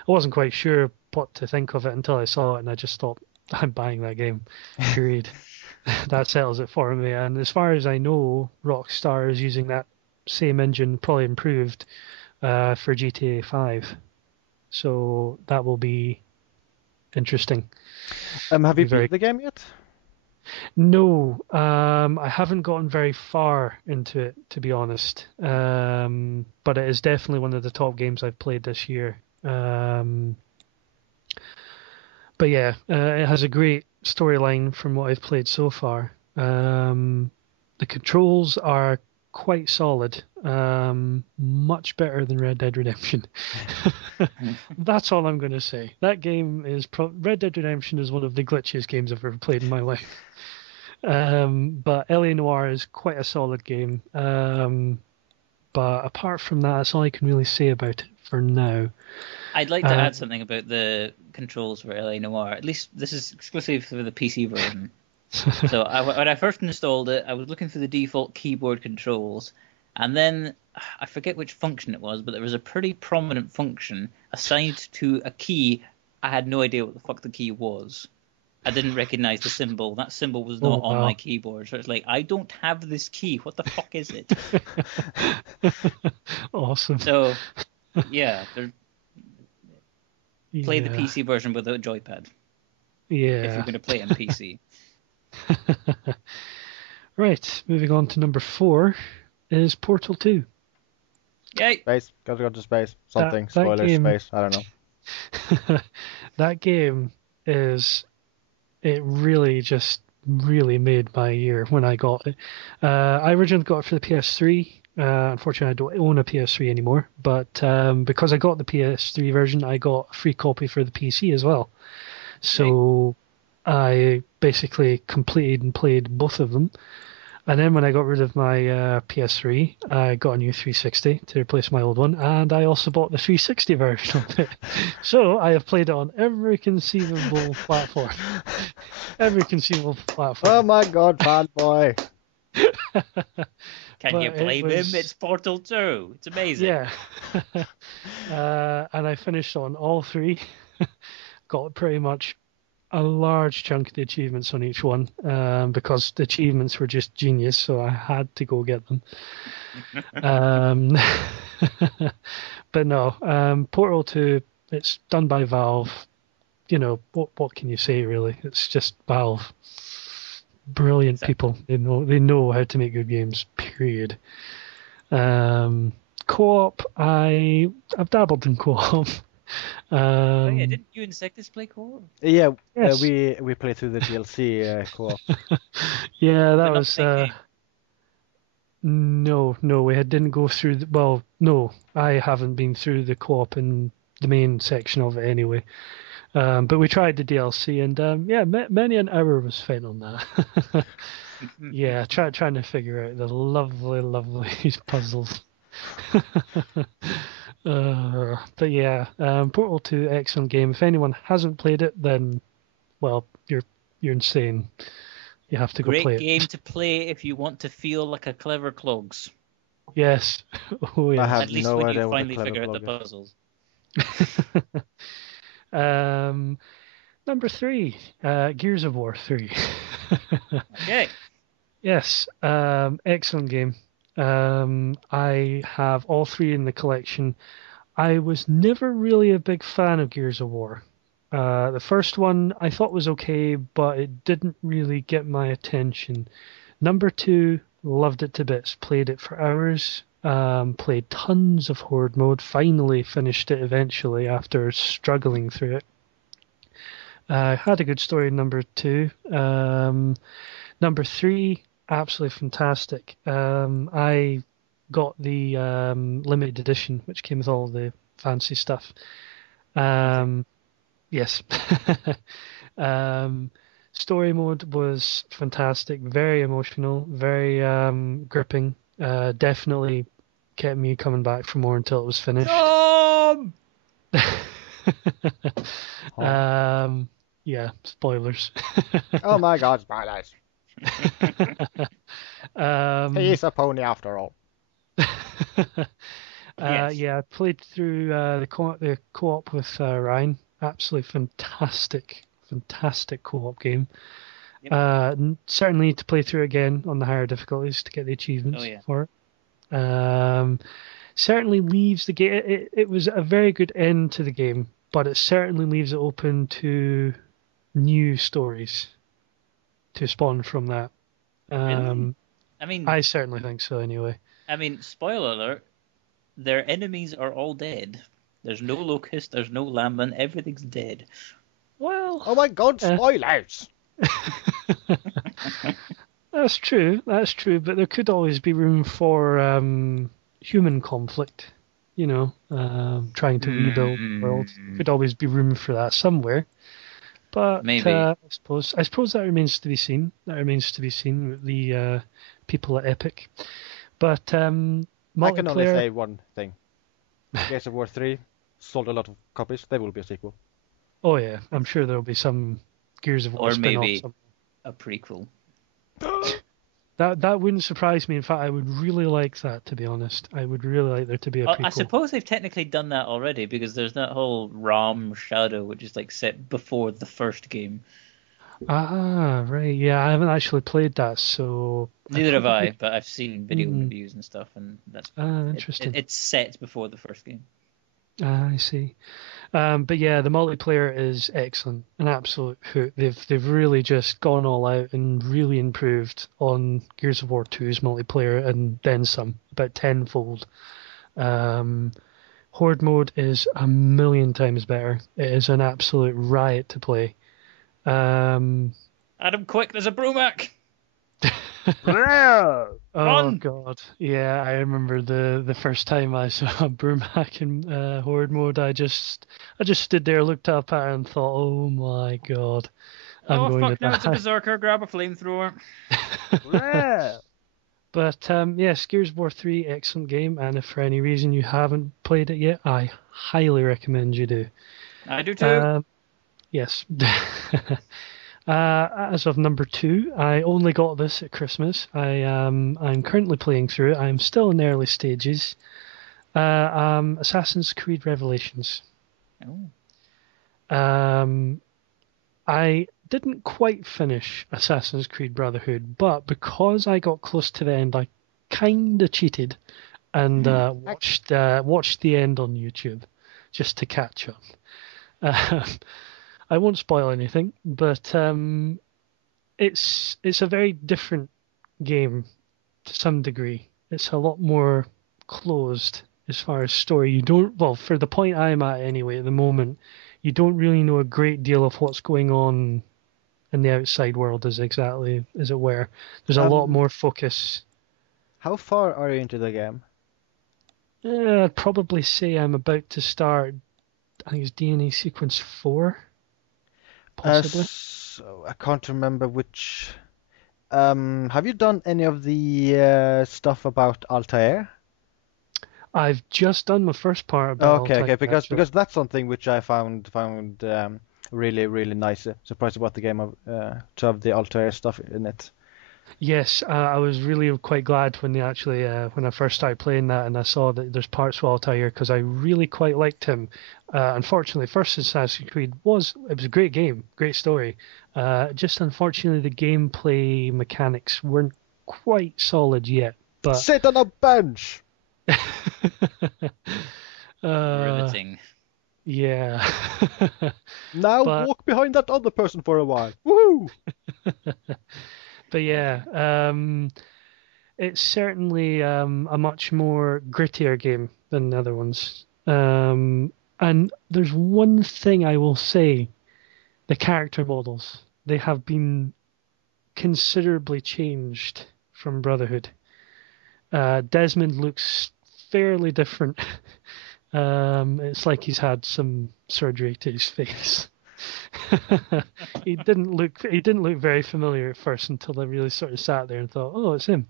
I wasn't quite sure what to think of it until I saw it, and I just thought, I'm buying that game. Period. That settles it for me. And as far as I know, Rockstar is using that same engine, probably improved, for GTA 5. So that will be interesting. Have you Very beat the game yet? No, I haven't gotten very far into it, to be honest. But it is definitely one of the top games I've played this year. But yeah, it has a great storyline from what I've played so far. The controls are quite solid, much better than Red Dead Redemption. That's all I'm going to say. That game is Red Dead Redemption is one of the glitchiest games I've ever played in my life. But LA Noire is quite a solid game. But apart from that, that's all I can really say about it for now. I'd like to add something about the controls for LA Noire. At least this is exclusive for the PC version. So when I first installed it, I was looking for the default keyboard controls, and then I forget which function it was, but there was a pretty prominent function assigned to a key. I had no idea what the fuck the key was. I didn't recognize the symbol. That symbol was not on my keyboard. So it's like, I don't have this key. What the fuck is it? Awesome. So, yeah, play the PC version without a joypad. Yeah. If you're going to play it on PC. Right, moving on to number 4 is Portal 2. Yay! Space, gotta go to space. Something, that spoilers, game, space, I don't know. That game it really just really made my year when I got it. I originally got it for the PS3. Unfortunately, I don't own a PS3 anymore, but because I got the PS3 version, I got a free copy for the PC as well. So I basically completed and played both of them. And then when I got rid of my PS3, I got a new 360 to replace my old one, and I also bought the 360 version of it. So I have played it on every conceivable platform. Every conceivable platform. Oh my god, fanboy! Can you blame him? It's Portal 2. It's amazing. Yeah. And I finished on all 3. Got pretty much a large chunk of the achievements on each one, because the achievements were just genius, so I had to go get them. But no, Portal 2, it's done by Valve. You know, what can you say, really? It's just Valve. Brilliant people. They know how to make good games, period. Co-op, I've dabbled in co-op. Didn't you and Insectus play co-op? Yeah, Yes. we played through the DLC co-op. Yeah, that was no, we didn't go through no, I haven't been through the co-op in the main section of it anyway. But we tried the DLC, and many an hour was spent on that. Yeah, trying to figure out the lovely puzzles. But yeah, Portal 2, excellent game. If anyone hasn't played it, then well, you're insane. You have to go play it. Great game to play if you want to feel like a clever clogs. Yes. Oh yeah. I have At least no when idea you what a finally clever figure out the blog is. puzzles. Number 3, Gears of War 3. Okay. Yes, excellent game. I have all 3 in the collection. I was never really a big fan of Gears of War. The first one I thought was okay, but it didn't really get my attention. Number 2, loved it to bits. Played it for hours. Played tons of Horde mode. Finally finished it eventually after struggling through it. Had a good story in number 2. Number 3, absolutely fantastic. I got the limited edition, which came with all the fancy stuff. Yes. Story mode was fantastic, very emotional, very gripping. Definitely kept me coming back for more until it was finished. Yeah, spoilers. Oh my God, spoilers! He's a pony after all. Yes. Yeah, I played through the co-op with Ryan. Absolutely fantastic co-op game. Yep. Certainly need to play through it again on the higher difficulties to get the achievements for it. Certainly leaves the game. It was a very good end to the game, but it certainly leaves it open to new stories to spawn from that. Really? I mean, I certainly think so. Anyway. I mean, spoiler alert: their enemies are all dead. There's no Locust. There's no Lambent. Everything's dead. Well. Oh my God, spoilers! That's true. That's true. But there could always be room for human conflict. You know, trying to rebuild the world. Could always be room for that somewhere. But Maybe. I suppose that remains to be seen. That remains to be seen with the people at Epic. But multiplayer. I can only say one thing. Gears of War 3 sold a lot of copies. There will be a sequel. Oh yeah, I'm sure there will be some Gears of War Or spin-off. maybe a prequel. That wouldn't surprise me. In fact, I would really like that, to be honest. I would really like there to be a prequel. I suppose they've technically done that already, because there's that whole Ram Shadow, which is like set before the first game. Ah, right. Yeah, I haven't actually played that, so... Neither have I, but I've seen video reviews and stuff, and that's interesting. It's set before the first game. I see. But yeah, the multiplayer is excellent, an absolute hoot. They've really just gone all out and really improved on Gears of War 2's multiplayer, and then some, about tenfold. Horde mode is a million times better. It is an absolute riot to play. Adam, quick! There's a Brumac. Oh Run! God, yeah, I remember the first time I saw Brumac in Horde mode. I just stood there, looked up at it, and thought, "Oh my God, I'm going to die." Now it's a berserker. Grab a flamethrower. But yes, Gears of War 3, excellent game, and if for any reason you haven't played it yet, I highly recommend you do. I do too. Yes. As of number 2, I only got this at Christmas. I'm currently playing through it. I'm still in the early stages. Assassin's Creed Revelations. Oh. I didn't quite finish Assassin's Creed Brotherhood, but because I got close to the end, I kind of cheated and watched the end on YouTube just to catch up. I won't spoil anything, but it's a very different game to some degree. It's a lot more closed as far as story. For the point I'm at anyway at the moment, you don't really know a great deal of what's going on in the outside world as exactly as it were. There's a lot more focus. How far are you into the game? I'd probably say I'm about to start, I think it's DNA sequence 4. Possibly. So I can't remember which. Have you done any of the stuff about Altair? I've just done my first part about Okay, Altair, because that's something which I found really nice. Surprised about the game to have the Altair stuff in it. Yes, I was really quite glad when when I first started playing that and I saw that there's parts with Altair, because I really quite liked him. Unfortunately, first Assassin's Creed was a great game, great story. Just unfortunately, the gameplay mechanics weren't quite solid yet. But sit on a bench. Riveting. Yeah. Now walk behind that other person for a while. Woohoo! But yeah, it's certainly a much more grittier game than the other ones. And there's one thing I will say: the character models, they have been considerably changed from Brotherhood. Desmond looks fairly different. It's like he's had some surgery to his face. He didn't look very familiar at first until I really sort of sat there and thought, oh, it's him.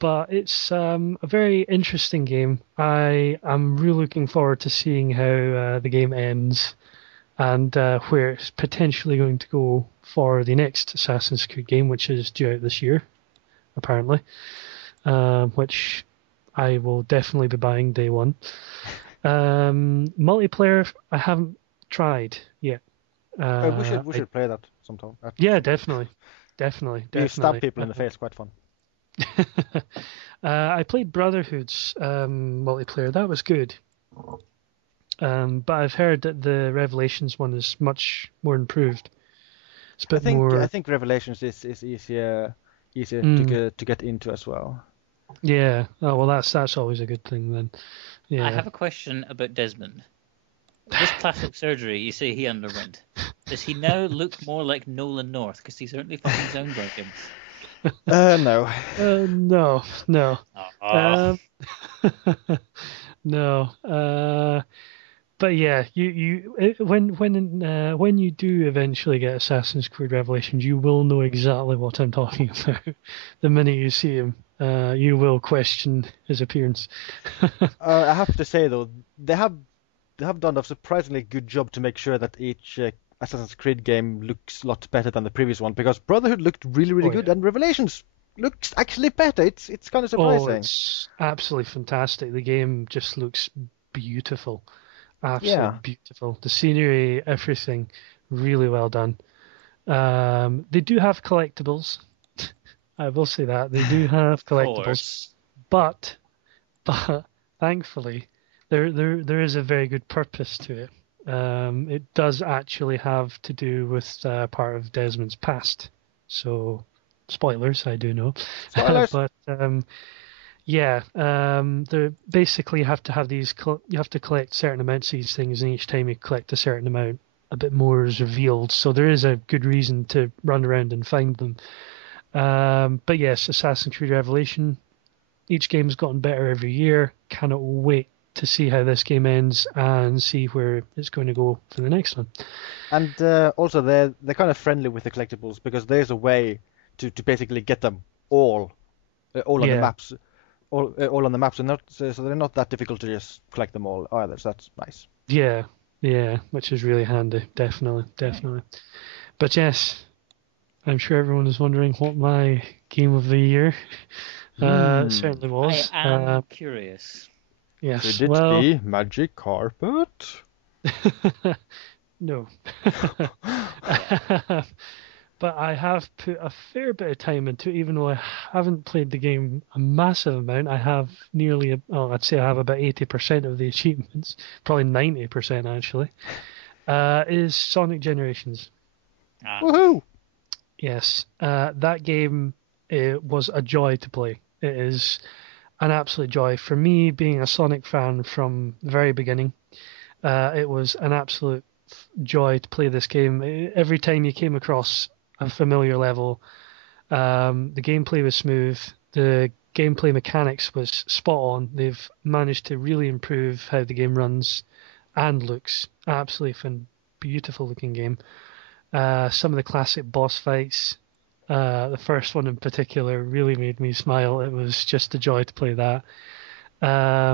But it's a very interesting game. I am really looking forward to seeing how the game ends and where it's potentially going to go for the next Assassin's Creed game, which is due out this year, apparently, which I will definitely be buying day one. Multiplayer, I haven't tried yet. We should play that sometime. Yeah, definitely. You stab people in the face, quite fun. I played Brotherhood's multiplayer. That was good. But I've heard that the Revelations one is much more improved. It's a bit more. I think Revelations is easier to get into as well. Yeah. Oh well, that's always a good thing then. Yeah. I have a question about Desmond. This plastic surgery you say he underwent, does he now look more like Nolan North? Because he certainly fucking sounds like him. No. No. No. But yeah, when you do eventually get Assassin's Creed Revelations, you will know exactly what I'm talking about. The minute you see him, you will question his appearance. I have to say though, they have done a surprisingly good job to make sure that each Assassin's Creed game looks a lot better than the previous one, because Brotherhood looked really good, and Revelations looks actually better. It's kind of surprising. Oh, it's absolutely fantastic. The game just looks beautiful. Absolutely beautiful. The scenery, everything, really well done. They do have collectibles. I will say that. They do have collectibles. But thankfully, there is a very good purpose to it. It does actually have to do with part of Desmond's past. So, spoilers, I do know. Spoilers! But they basically have to have these. You have to collect certain amounts of these things, and each time you collect a certain amount, a bit more is revealed. So there is a good reason to run around and find them. But yes, Assassin's Creed Revelation. Each game's gotten better every year. Cannot wait to see how this game ends and see where it's going to go for the next one. And also they're kind of friendly with the collectibles, because there's a way to basically get them all on the maps. All on the maps, and so they're not that difficult to just collect them all either. So that's nice. Yeah, which is really handy. Definitely. But yes, I'm sure everyone is wondering what my game of the year certainly was. I am curious. Yes. Could it be Magic Carpet? No. But I have put a fair bit of time into it, even though I haven't played the game a massive amount. I have I'd say I have about 80% of the achievements, probably 90% actually, is Sonic Generations. Woohoo! Yes, that game was a joy to play. It is an absolute joy. For me, being a Sonic fan from the very beginning, it was an absolute joy to play this game. Every time you came across a familiar level, the gameplay was smooth, the gameplay mechanics was spot on. They've managed to really improve how the game runs and looks. Absolutely beautiful looking game. Some of the classic boss fights, the first one in particular, really made me smile. It was just a joy to play that.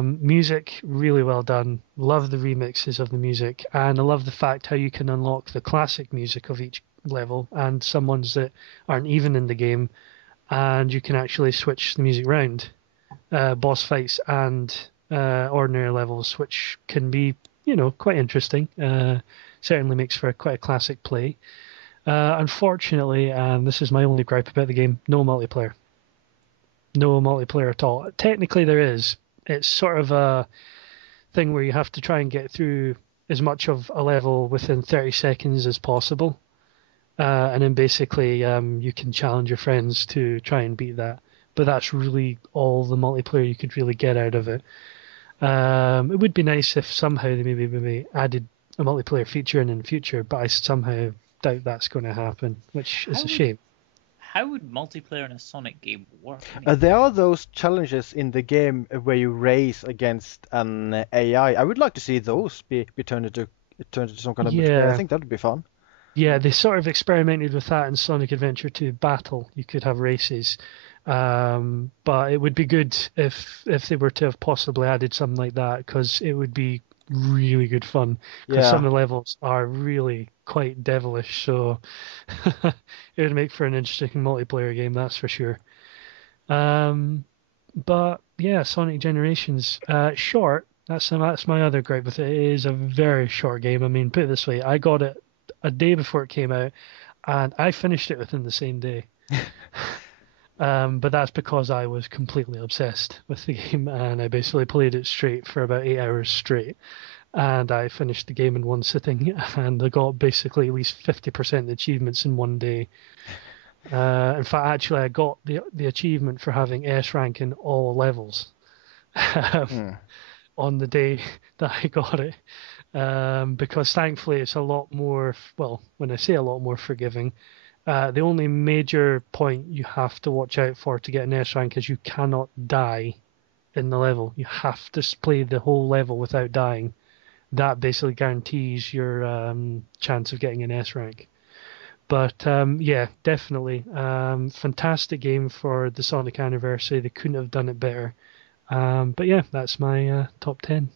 Music, really well done. Love the remixes of the music, and I love the fact how you can unlock the classic music of each level and some ones that aren't even in the game, and you can actually switch the music around, boss fights and ordinary levels, which can be, quite interesting. Certainly makes for quite a classic play. Unfortunately, and this is my only gripe about the game, no multiplayer. No multiplayer at all. Technically there is. It's sort of a thing where you have to try and get through as much of a level within 30 seconds as possible. And then basically you can challenge your friends to try and beat that. But that's really all the multiplayer you could really get out of it. It would be nice if somehow they maybe added a multiplayer feature in the future, but I somehow doubt that's going to happen, which is a shame. how would multiplayer in a Sonic game work? There are those challenges in the game where you race against an AI. I would like to see those be turned into some kind of multiplayer. I think that would be fun. Yeah, they sort of experimented with that in Sonic Adventure 2 Battle. You could have races. But it would be good if they were to have possibly added something like that, because it would be really good fun. Because some of the levels are really quite devilish, so it would make for an interesting multiplayer game, that's for sure. But yeah, Sonic Generations, short. That's my other gripe with it. It is a very short game. I mean, put it this way, I got it a day before it came out, and I finished it within the same day. But that's because I was completely obsessed with the game, and I basically played it straight for about 8 hours straight. And I finished the game in one sitting, and I got basically at least 50% of the achievements in one day. In fact, actually, I got the achievement for having S rank in all levels on the day that I got it. Because thankfully it's a lot more, well, when I say a lot more forgiving, the only major point you have to watch out for to get an S rank is you cannot die in the level. You have to play the whole level without dying. That basically guarantees your chance of getting an S rank. But yeah, definitely. Fantastic game for the Sonic anniversary. They couldn't have done it better. But yeah, that's my top 10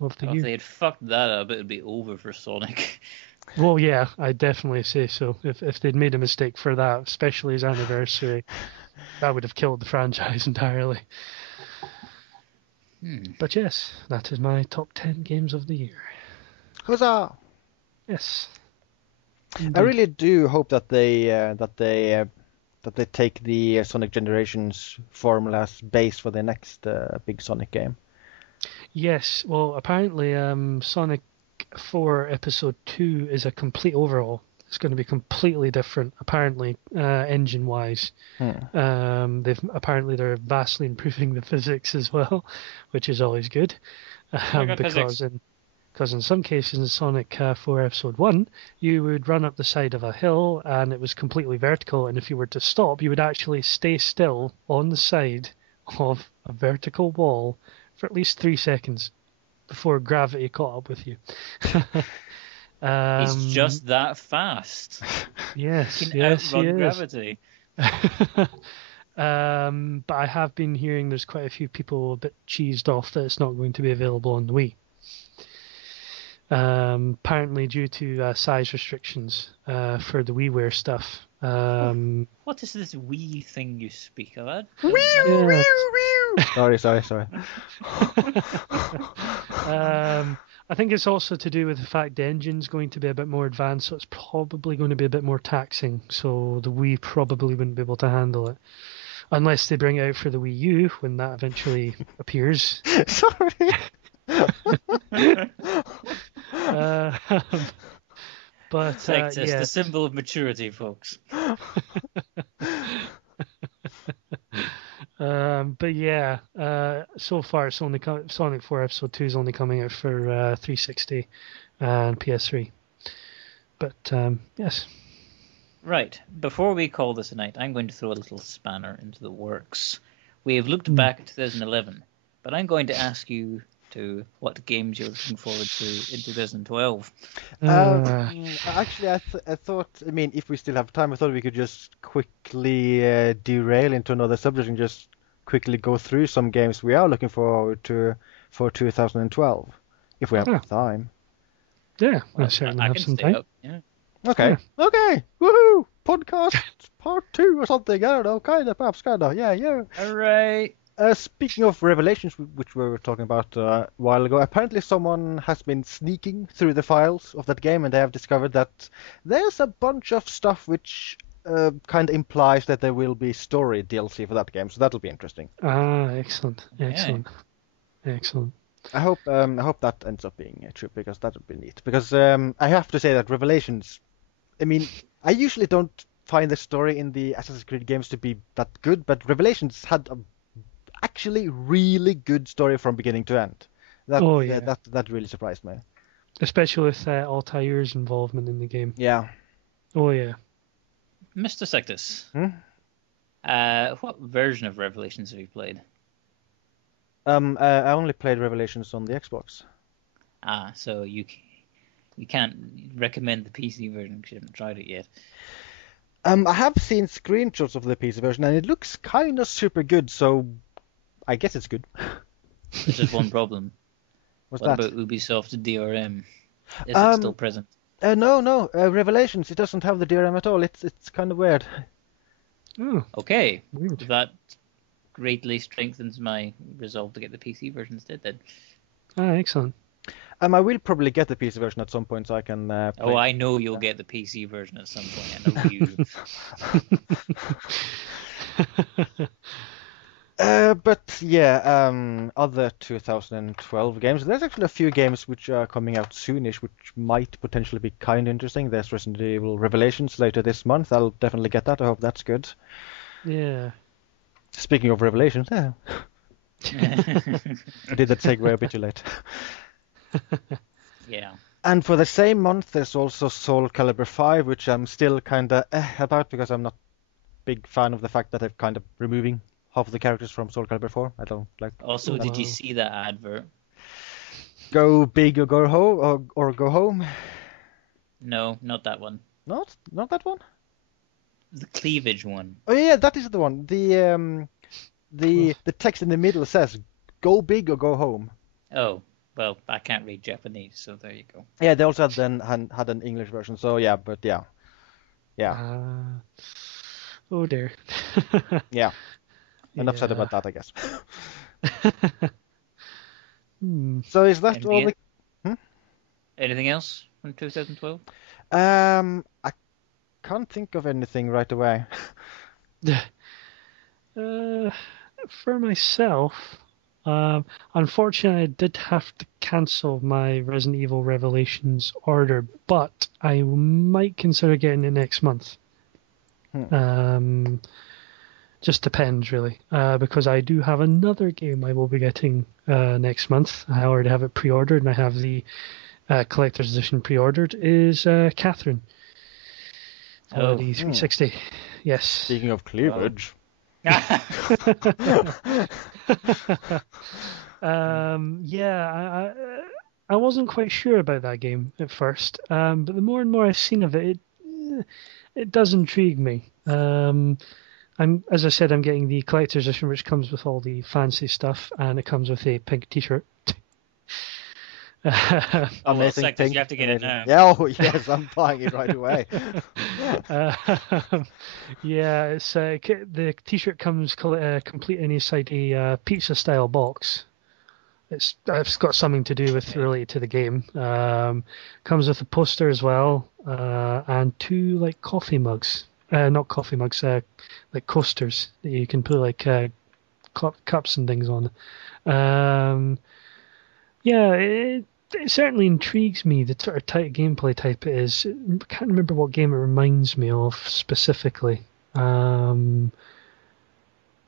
of the year. If they had fucked that up, it would be over for Sonic. Well, yeah, I definitely say so. If they'd made a mistake for that, especially his anniversary, that would have killed the franchise entirely. But yes, that is my top 10 games of the year. Huzzah! Yes. I really do hope that they take the Sonic Generations formula as base for the next big Sonic game. Yes, well, apparently Sonic 4 Episode 2 is a complete overhaul. It's going to be completely different, apparently, engine-wise. They're vastly improving the physics as well, which is always good. Because in some cases in Sonic 4 Episode 1, you would run up the side of a hill and it was completely vertical, and if you were to stop, you would actually stay still on the side of a vertical wall for at least 3 seconds before gravity caught up with you. He's just that fast. Yes, he can yes, outrun he is. gravity. But I have been hearing there's quite a few people a bit cheesed off that it's not going to be available on the Wii. Apparently due to size restrictions for the WiiWare stuff. What is this Wii thing you speak of? Sorry. I think it's also to do with the fact the engine's going to be a bit more advanced, so it's probably going to be a bit more taxing, so the Wii probably wouldn't be able to handle it. Unless they bring it out for the Wii U when that eventually appears. Sorry. But It's yeah. the symbol of maturity, folks. But yeah, so far it's only Sonic 4 Episode 2 is only coming out for 360 and PS3. But yes. Right. Before we call this a night, I'm going to throw a little spanner into the works. We have looked back at 2011, but I'm going to ask you what games you're looking forward to in 2012. Actually, I thought, I mean, if we still have time, I thought we could just quickly derail into another subject and just quickly go through some games we are looking forward to for 2012, if we have time. Yeah, I certainly have some time. Yeah. Okay, woohoo! Podcast part 2 or something, I don't know, perhaps. Yeah. All right. Speaking of Revelations, which we were talking about a while ago, apparently someone has been sneaking through the files of that game and they have discovered that there's a bunch of stuff which kind of implies that there will be story DLC for that game, so that'll be interesting. Excellent. I hope that ends up being true, because that would be neat. Because I have to say that Revelations, I mean, I usually don't find the story in the Assassin's Creed games to be that good, but Revelations had a actually really good story from beginning to end. That really surprised me. Especially with Altair's involvement in the game. Yeah. Oh yeah. Mr. Sectus, what version of Revelations have you played? I only played Revelations on the Xbox. So you can't recommend the PC version because you haven't tried it yet. I have seen screenshots of the PC version, and it looks kind of super good, so I guess it's good. There's just one problem. What's What that? about Ubisoft DRM? Is it still present? No. Revelations, it doesn't have the DRM at all. It's kind of weird. Oh, Okay, weird. that greatly strengthens my resolve to get the PC version instead then. Excellent. I will probably get the PC version at some point, so I can play. Oh, I know you'll get the PC version at some point. I know you. But yeah, other 2012 games. There's actually a few games which are coming out soonish, which might potentially be kind of interesting. There's Resident Evil Revelations later this month. I'll definitely get that. I hope that's good. Yeah. Speaking of Revelations, yeah. I did that segue a bit too late. Yeah. And for the same month, there's also Soul Calibur 5, which I'm still kind of about because I'm not a big fan of the fact that they're kind of removing half of the characters from Soul Calibur 4. I don't like. Also, did you see that advert? Go big or go home, or go home. No, not that one. Not that one. The cleavage one. Oh yeah, that is the one. The text in the middle says, "Go big or go home." Oh, well, I can't read Japanese, so there you go. Yeah, they also had an English version. So yeah, but yeah. Oh dear. Yeah. Enough said about that, I guess. So is that Anything all the... Anything else from 2012? I can't think of anything right away. For myself, unfortunately, I did have to cancel my Resident Evil Revelations order, but I might consider getting it next month. Just depends, really, because I do have another game I will be getting next month. I already have it pre-ordered, and I have the collector's edition pre-ordered, is Catherine for the 360. Yes. Speaking of cleavage. Yeah, I wasn't quite sure about that game at first, but the more and more I've seen of it, it does intrigue me. As I said, I'm getting the collector's edition, which comes with all the fancy stuff, and it comes with a pink T-shirt. Amazing thing. You have to get it now. Yeah, oh yes, I'm buying it right away. Yeah, it's the T-shirt comes complete inside a pizza-style box. It's got something to do with related to the game. Comes with a poster as well, and two like coffee mugs. Not coffee mugs, like coasters that you can put like cups and things on. Yeah, it certainly intrigues me, the sort of gameplay type it is. I can't remember what game it reminds me of specifically. But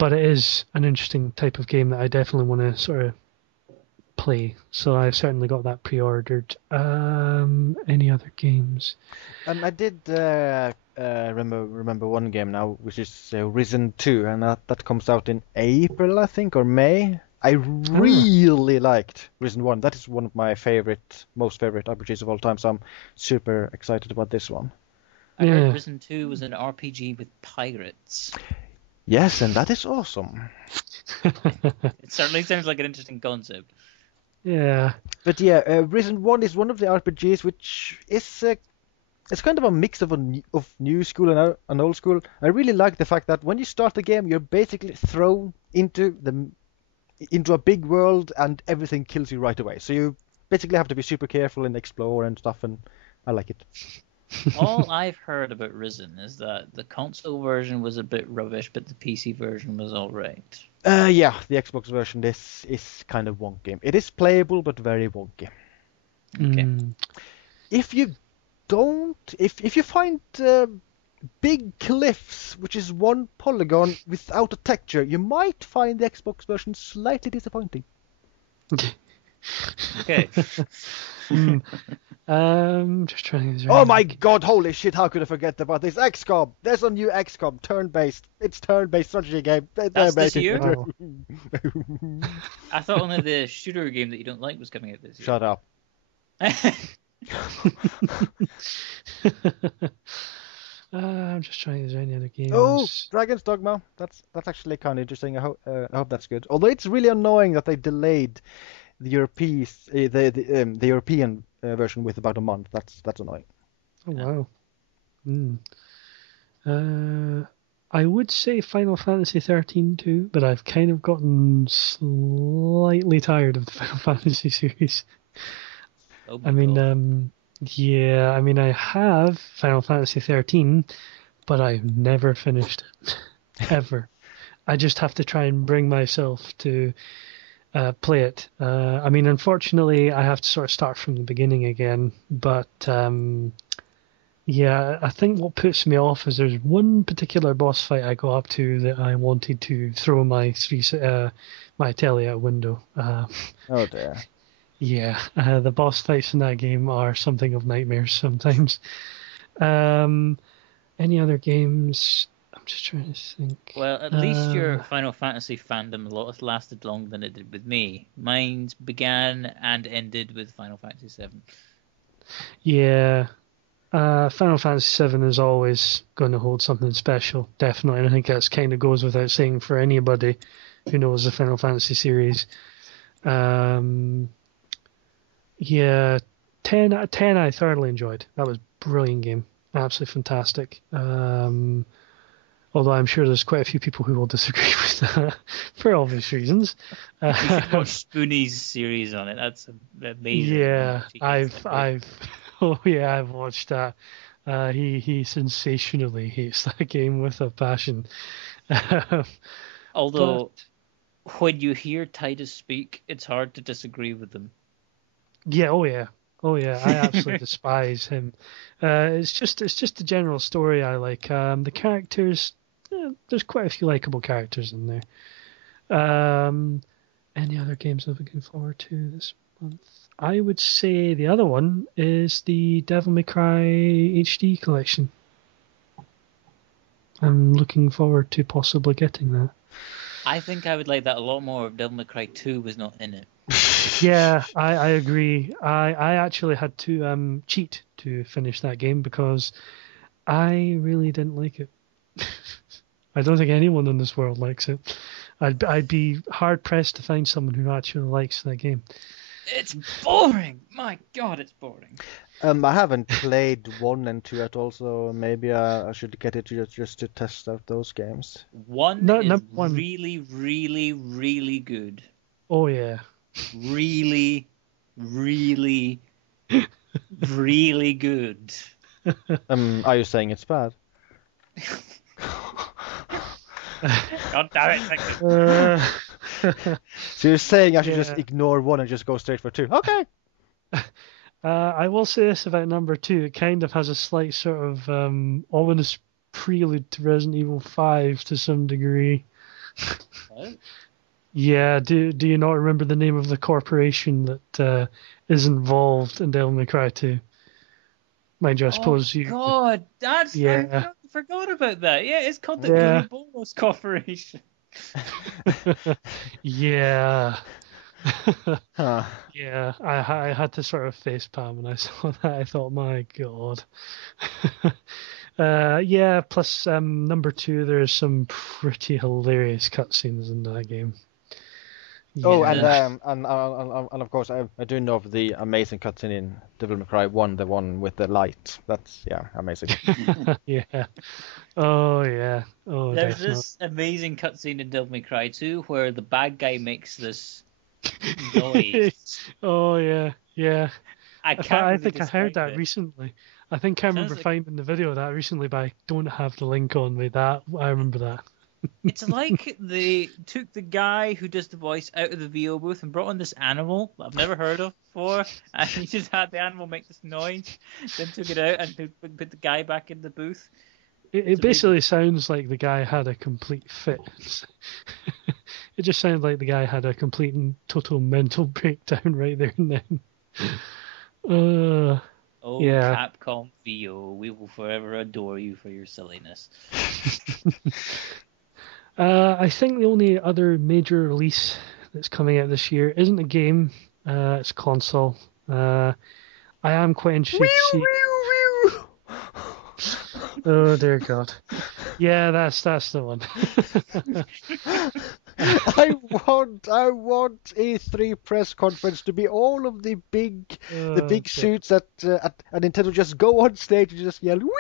it is an interesting type of game that I definitely want to sort of play. So I've certainly got that pre-ordered. Any other games? I did remember one game now, which is Risen 2, and that comes out in April, I think, or May. I really liked Risen 1. That is one of my most favorite RPGs of all time, so I'm super excited about this one. I heard Risen 2 was an RPG with pirates. Yes, and that is awesome. It certainly sounds like an interesting concept. Yeah. But yeah, Risen 1 is one of the RPGs which is... it's kind of a mix of new school and old school. I really like the fact that when you start the game, you're basically thrown into a big world and everything kills you right away. So you basically have to be super careful and explore and stuff, and I like it. All I've heard about Risen is that the console version was a bit rubbish, but the PC version was alright. Yeah, the Xbox version is kind of wonky. It is playable, but very wonky. Okay. If you find big cliffs, which is one polygon without a texture, you might find the Xbox version slightly disappointing. Okay. Just trying to. Oh my god, holy shit, how could I forget about this? XCOM! There's a new XCOM, turn-based. It's turn-based strategy game. That's this year? Wow. I thought only the shooter game that you don't like was coming out this year. Shut up. I'm just trying. Is there any other games? Oh, Dragon's Dogma. That's actually kind of interesting. I hope that's good. Although it's really annoying that they delayed the the European version with about a month. That's annoying. Oh wow. I would say Final Fantasy 13 too, but I've kind of gotten slightly tired of the Final Fantasy series. Oh I mean, yeah, I mean, I have Final Fantasy 13, but I've never finished it. Ever. I just have to try and bring myself to play it. I mean, unfortunately, I have to sort of start from the beginning again, but yeah, I think what puts me off is there's one particular boss fight I go up to that I wanted to throw my my telly out a window. Oh dear. Yeah, the boss fights in that game are something of nightmares sometimes. Any other games? I'm just trying to think. Well, at least your Final Fantasy fandom lasted longer than it did with me. Mine began and ended with Final Fantasy VII. Yeah. Final Fantasy VII is always going to hold something special, definitely. And I think that kind of goes without saying for anybody who knows the Final Fantasy series. Yeah, 10 out of 10 I thoroughly enjoyed. That was a brilliant game. Absolutely fantastic. Although I'm sure there's quite a few people who will disagree with that for obvious reasons. You should watch Spoonie's series on it. That's amazing. Yeah, I've watched that. He sensationally hates that game with a passion. Although, when you hear Titus speak, it's hard to disagree with them. Yeah, oh yeah. I absolutely despise him. It's just the general story I like. The characters, there's quite a few likable characters in there. Any other games I'm looking forward to this month? I would say the other one is the Devil May Cry HD collection. I'm looking forward to possibly getting that. I think I would like that a lot more if Devil May Cry 2 was not in it. Yeah, I agree. I actually had to cheat to finish that game because I really didn't like it. I don't think anyone in this world likes it. I'd be hard pressed to find someone who actually likes that game. It's boring. My God, it's boring. I haven't played 1 and 2 at all, so maybe I should get it just to test out those games. One is really, really, really good. Oh yeah. Really, really, really good. Are you saying it's bad? God damn it! So you're saying I should just ignore 1 and just go straight for 2? Okay. I will say this about number 2. It kind of has a slight sort of ominous prelude to Resident Evil 5 to some degree. What? Yeah, do you not remember the name of the corporation that is involved in Devil May Cry 2? Mind you, I suppose you... God, that's... Yeah. I forgot about that. Yeah, it's called the Ouroboros Corporation. Yeah. Huh. Yeah, I had to sort of facepalm when I saw that. I thought, my God. Yeah, plus number 2, there's some pretty hilarious cutscenes in that game. Yeah. Oh, and of course I do know of the amazing cutscene in Devil May Cry 1, the one with the light. That's amazing. Yeah. Oh yeah. Oh, there's definitely. this amazing cutscene in Devil May Cry 2 where the bad guy makes this noise. Oh yeah, yeah. I think I heard that recently. I think I remember finding the video of that recently, but I don't have the link on me. That I remember that. It's like they took the guy who does the voice out of the VO booth and brought on this animal that I've never heard of before, and he just had the animal make this noise, then took it out and put the guy back in the booth. It basically sounds like the guy had a complete fit. It just sounded like the guy had a complete and total mental breakdown right there and then. Oh, Yeah. Capcom VO, we will forever adore you for your silliness. I think the only other major release that's coming out this year isn't a game. It's a console. I am quite interested to see. Oh dear God. Yeah, that's the one. I want E3 press conference to be all of the big suits at Nintendo just go on stage and just yell wee wee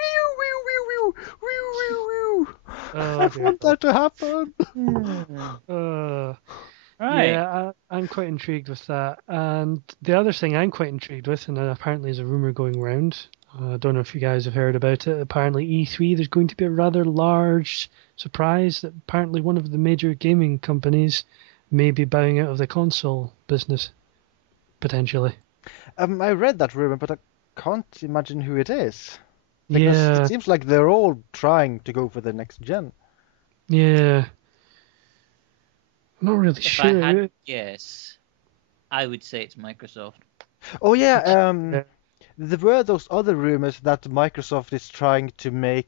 wee wee wee wee wee. I want that to happen. Right. Yeah, I'm quite intrigued with that. And the other thing I'm quite intrigued with, and apparently is a rumor going around, I don't know if you guys have heard about it. Apparently E3, there's going to be a rather large surprise that apparently one of the major gaming companies may be bowing out of the console business, potentially. I read that rumor, but I can't imagine who it is. Because Yeah, it seems like they're all trying to go for the next gen. yeah. I'm not really If I sure. had to guess, I would say it's Microsoft. Oh yeah, there were those other rumors that Microsoft is trying to make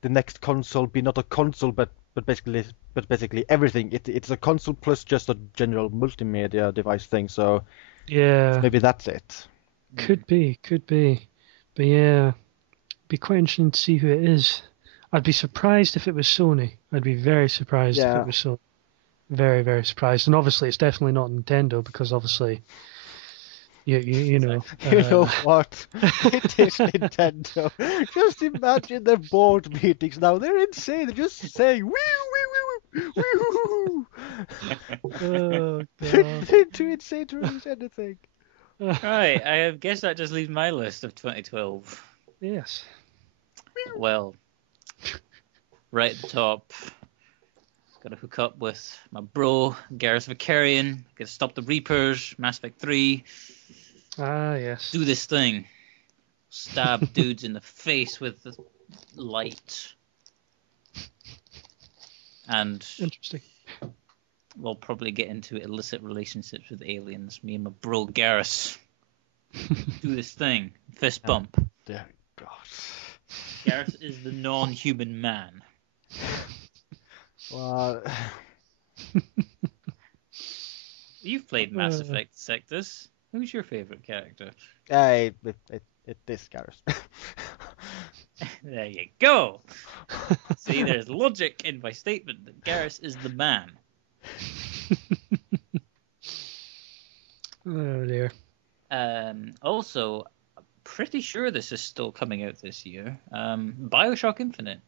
the next console be not a console, but basically everything. It's a console plus just a general multimedia device thing. So Yeah, maybe that's it. could be. But yeah, be quite interesting to see who it is. I'd be surprised if it was Sony. I'd be very surprised if Yeah. it was Sony. Very, very surprised. And obviously, it's definitely not Nintendo because obviously, you know. You know what? It is Nintendo. Just imagine their board meetings now. They're insane. They're just saying wee wee wee wee. Oh God. They're too insane to release anything. Right, I guess that just leaves my list of 2012. Yes. Well, right at the top, gotta hook up with my bro, Gareth Vicarian. Gotta stop the Reapers, Mass Effect 3. Ah, yes. Do this thing. Stab dudes in the face with the light. And Interesting. we'll probably get into illicit relationships with aliens. Me and my bro, Gareth. Do this thing. Fist bump. Dear God. Gareth is the non-human man. Well, You've played Mass Effect Sectus. Who's your favourite character? it is Gareth. There you go. See, there's logic in my statement that Gareth is the man. Oh dear. Also, I'm pretty sure this is still coming out this year. BioShock Infinite.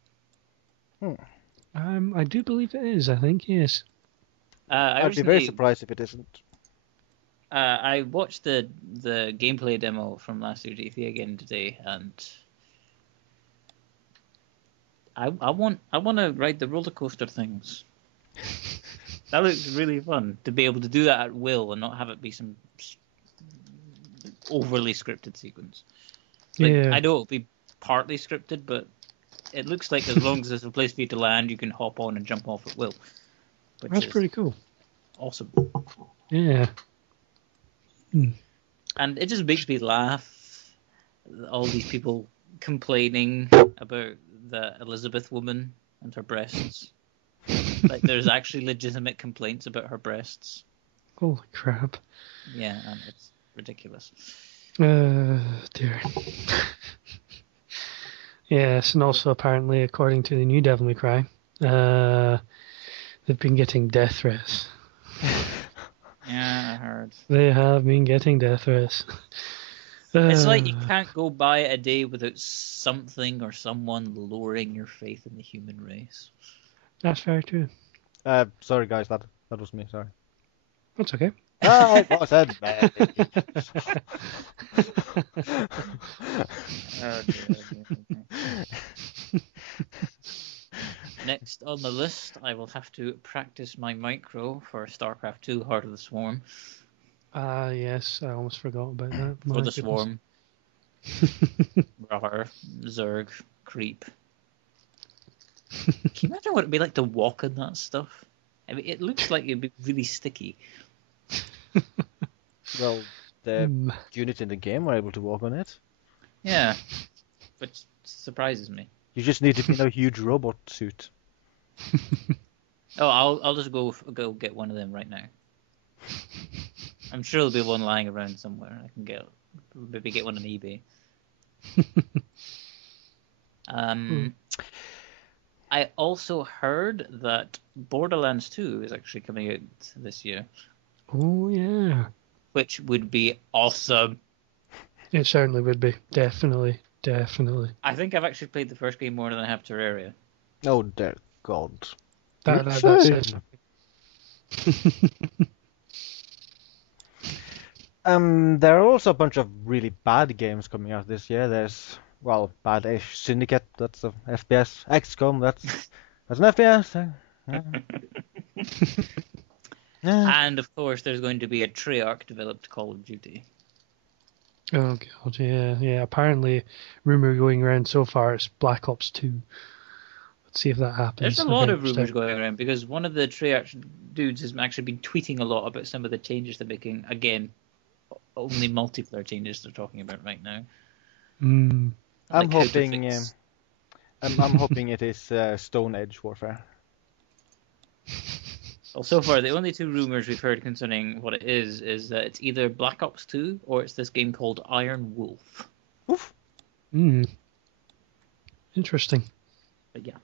I do believe it is. I think yes. I'd be very surprised if it isn't. I watched the gameplay demo from last year's E3 again today, and I want to ride the roller coaster things. That looks really fun to be able to do that at will and not have it be some overly scripted sequence. Like, Yeah. I know it'll be partly scripted, but it looks like as long as there's a place for you to land, you can hop on and jump off at will. That's pretty cool. Awesome. Yeah. And it just makes me laugh. All these people complaining about the Elizabeth woman and her breasts. Like, there's actually legitimate complaints about her breasts. Holy crap. Yeah, and it's ridiculous. Dear. Yes, and also apparently, according to the new Devil May Cry, they've been getting death threats. Yeah, I heard. They have been getting death threats. It's like you can't go by a day without something or someone lowering your faith in the human race. That's very true. Sorry guys, that was me. Sorry. That's okay. I wasn't me. Next on the list, I will have to practice my micro for StarCraft 2 Heart of the Swarm. Yes, I almost forgot about that. For the Swarm. Rawr, Zerg, Creep. Can you imagine what it'd be like to walk in that stuff? I mean, it looks like it'd be really sticky. Well, the units in the game are able to walk on it. Yeah, which surprises me. You just need to be in a huge robot suit. Oh, I'll just go get one of them right now. I'm sure there'll be one lying around somewhere. I can maybe get one on eBay. I also heard that Borderlands 2 is actually coming out this year. Oh, yeah. Which would be awesome. It certainly would be. Definitely. I think I've actually played the first game more than I have Terraria. Oh, dear God. That's it. There are also a bunch of really bad games coming out this year. There's, well, bad-ish Syndicate, that's a FPS. XCOM, that's an FPS. And of course, there's going to be a Treyarch-developed Call of Duty. Oh God, yeah. Apparently, rumor going around so far it's Black Ops 2. Let's see if that happens. There's a lot of rumors going around because one of the Treyarch dudes has actually been tweeting a lot about some of the changes they're making. Again, only multiplayer changes they're talking about right now. I'm hoping it is Stone Age Warfare. Well, so far, the only two rumors we've heard concerning what it is that it's either Black Ops 2 or it's this game called Iron Wolf. Oof. Interesting. But yeah.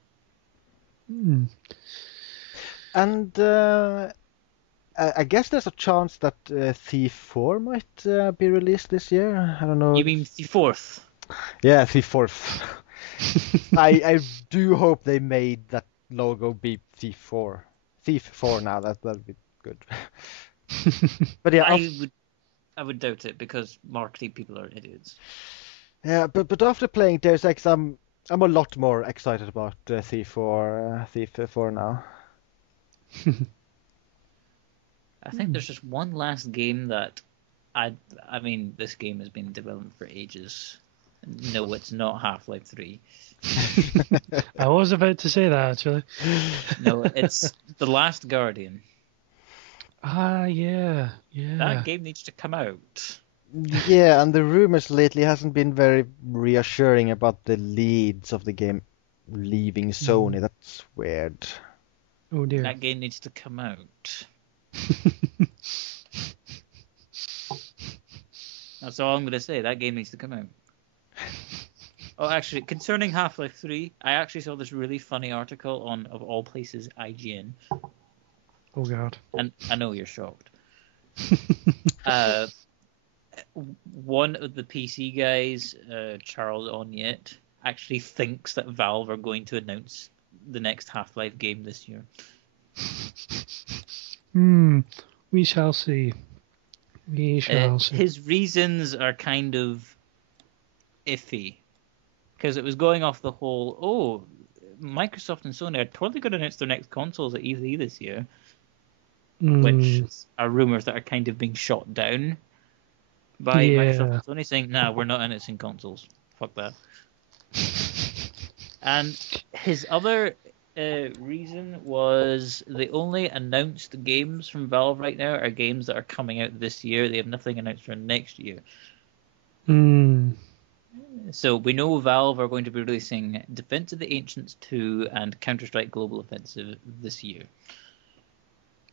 And I guess there's a chance that Thief 4 might be released this year. I don't know. You mean Thief 4th? Yeah, Thief 4th. I do hope they made that logo be Thief 4. Thief 4 now, that'd be good. But yeah, I would doubt it because marketing people are idiots. Yeah, but after playing Deus Ex, I'm a lot more excited about Thief 4 now. I think there's just one last game that I mean, this game has been developed for ages. No, it's not Half-Life 3. I was about to say that, actually. No, it's The Last Guardian. Ah, yeah. That game needs to come out. Yeah, and the rumors lately hasn't been very reassuring about the leads of the game leaving Sony. That's weird. Oh dear. That game needs to come out. That's all I'm going to say. That game needs to come out. Oh, actually, concerning Half-Life 3, I actually saw this really funny article on, of all places, IGN. Oh God. And I know you're shocked. One of the PC guys, Charles Onyet, actually thinks that Valve are going to announce the next Half-Life game this year. We shall see. His reasons are kind of iffy. Because it was going off the whole, Microsoft and Sony are totally going to announce their next consoles at E3 this year. Which are rumors that are kind of being shot down by Microsoft and Sony saying, nah, we're not announcing consoles. Fuck that. And his other reason was the only announced games from Valve right now are games that are coming out this year. They have nothing announced for next year. So we know Valve are going to be releasing Defense of the Ancients 2 and Counter-Strike Global Offensive this year.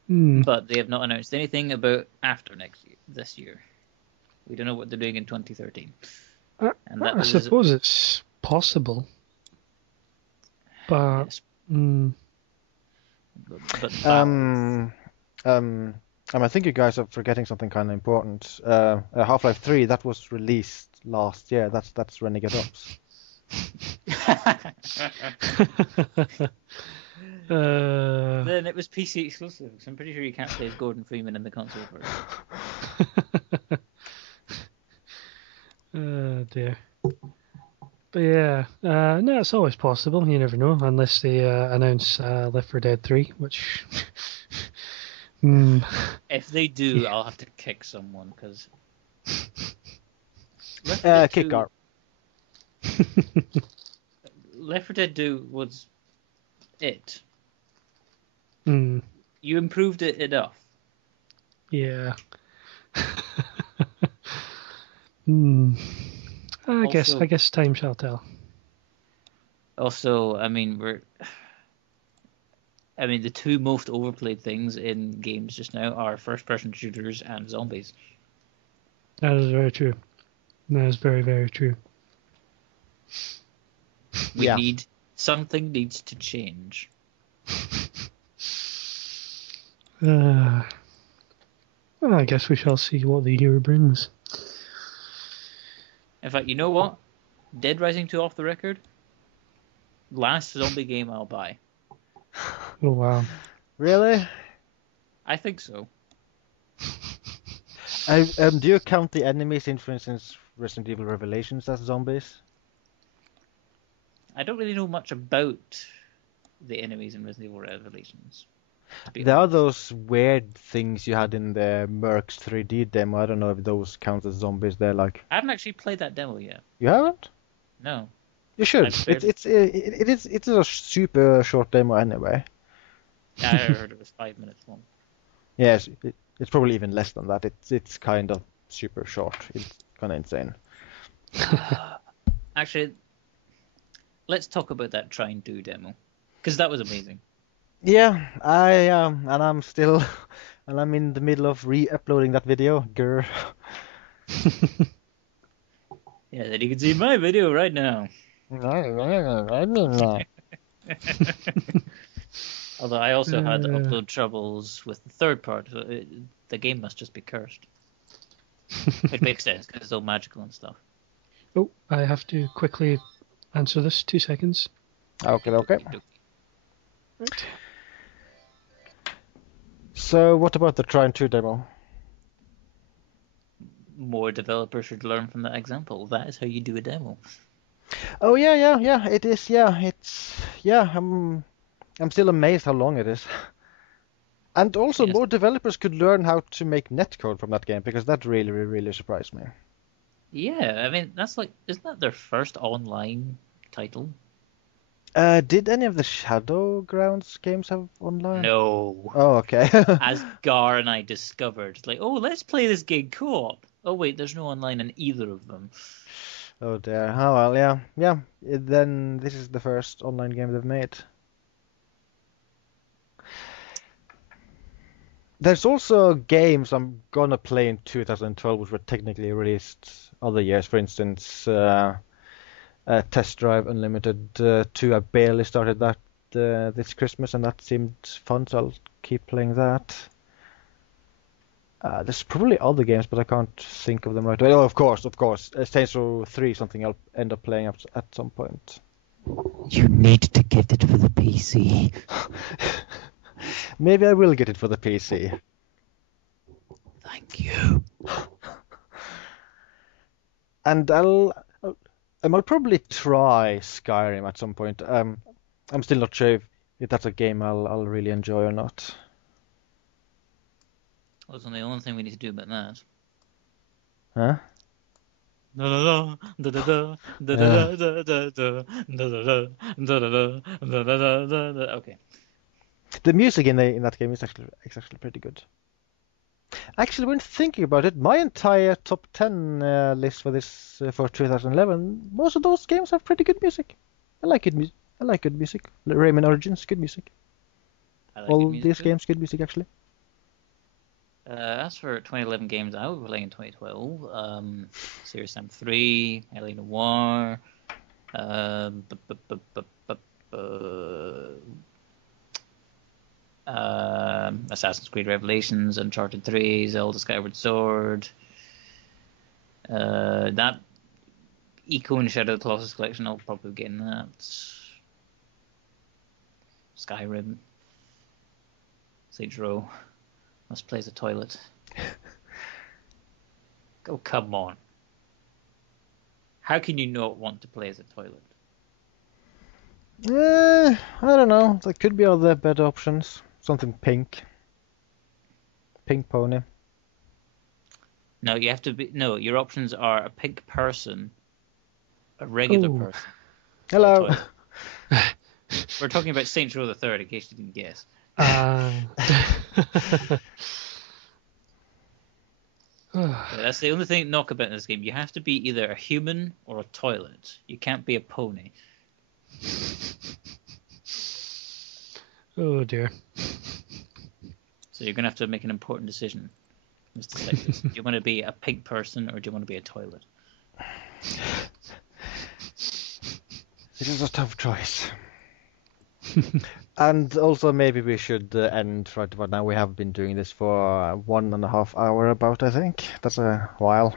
But they have not announced anything about after this year. We don't know what they're doing in 2013. I suppose it's possible. But... Yes. I think you guys are forgetting something kind of important. Half-Life 3, that was released last year. That's Renegade Ops. Then it was PC exclusive, so I'm pretty sure you can't play as Gordon Freeman in the console version. Oh dear. But yeah, no, it's always possible. You never know, unless they announce Left 4 Dead 3, which... If they do, I'll have to kick someone, because... Kick Garp. Left 4 Dead 2 was it. You improved it enough. Yeah. Hmm. I guess time shall tell. Also, I mean, the two most overplayed things in games just now are first-person shooters and zombies. That is very true. That is very, very true. Something needs to change. Well, I guess we shall see what the year brings. In fact, you know what? Dead Rising 2 off the record. Last zombie game I'll buy. Oh, wow. Really? I think so. Do you count the enemies in, for instance, Resident Evil Revelations as zombies? I don't really know much about the enemies in Resident Evil Revelations. There are those weird things you had in the Mercs 3D demo. I don't know if those count as zombies. They're like... I haven't actually played that demo yet. You haven't? No. You should. It's a super short demo anyway. Yeah, I heard it was 5 minutes long. Yes, it's probably even less than that. It's kind of super short. It's kind of insane. Actually, let's talk about that Try and Do demo, because that was amazing. Yeah, I am, and I'm still, and I'm in the middle of re-uploading that video. Grr. Yeah, that you can see my video right now. Although I also had upload troubles with the third part. So the game must just be cursed. It makes sense because it's all magical and stuff. Oh, I have to quickly answer this. 2 seconds. Okay. Right. So, what about the Try and 2 demo? More developers should learn from that example. That is how you do a demo. Oh yeah. It is. Yeah. I'm still amazed how long it is. And also, Yes. more developers could learn how to make netcode from that game, because that really, really surprised me. Yeah, I mean isn't that their first online title? Did any of the Shadowgrounds games have online? No. Oh, okay. As Gar and I discovered, like, oh, let's play this game co-op. Oh wait, there's no online in either of them. Oh dear. Oh well, yeah. Then this is the first online game they've made. There's also games I'm gonna play in 2012 which were technically released other years. For instance, Test Drive Unlimited 2. I barely started that this Christmas, and that seemed fun, so I'll keep playing that. There's probably other games, but I can't think of them right away. Oh, of course. Saints Row 3, something I'll end up playing at some point. You need to get it for the PC. Maybe I will get it for the PC. Thank you. And I'll probably try Skyrim at some point. I'm still not sure if that's a game I'll really enjoy or not. Well, the only thing we need to do about that. Huh? Okay. The music in that game is actually pretty good. Actually, when thinking about it, my entire top 10 list for 2011, most of those games have pretty good music. I like good music. Rayman Origins, good music. All these games, good music actually. As for 2011 games I was playing in 2012, Serious Sam 3, LA Noire, Assassin's Creed Revelations, Uncharted 3, Zelda Skyward Sword, that Eco and Shadow of the Colossus collection, I'll probably get in that. Skyrim, Saints Row, Must Play as a Toilet. Oh, come on. How can you not want to play as a toilet? I don't know. There could be other better options. Something pink. Pink pony. No, you have to be. No, your options are a pink person, a regular Ooh. person. Hello. We're talking about Saints Row the Third, in case you didn't guess. That's the only thing knock about this game. You have to be either a human or a toilet. You can't be a pony. Oh dear. So you're going to have to make an important decision, Mr. Sextus. Do you want to be a pink person or do you want to be a toilet? This is a tough choice. And also maybe we should end right about now. We have been doing this for 1.5 hours about, I think. That's a while.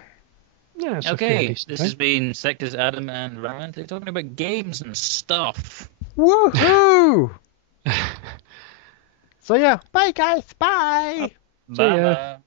Yeah, it's Okay, this has been Sextus, Adam, and Ryman. They're talking about games and stuff. Woohoo! So yeah, bye guys, bye! See ya. Bye-bye.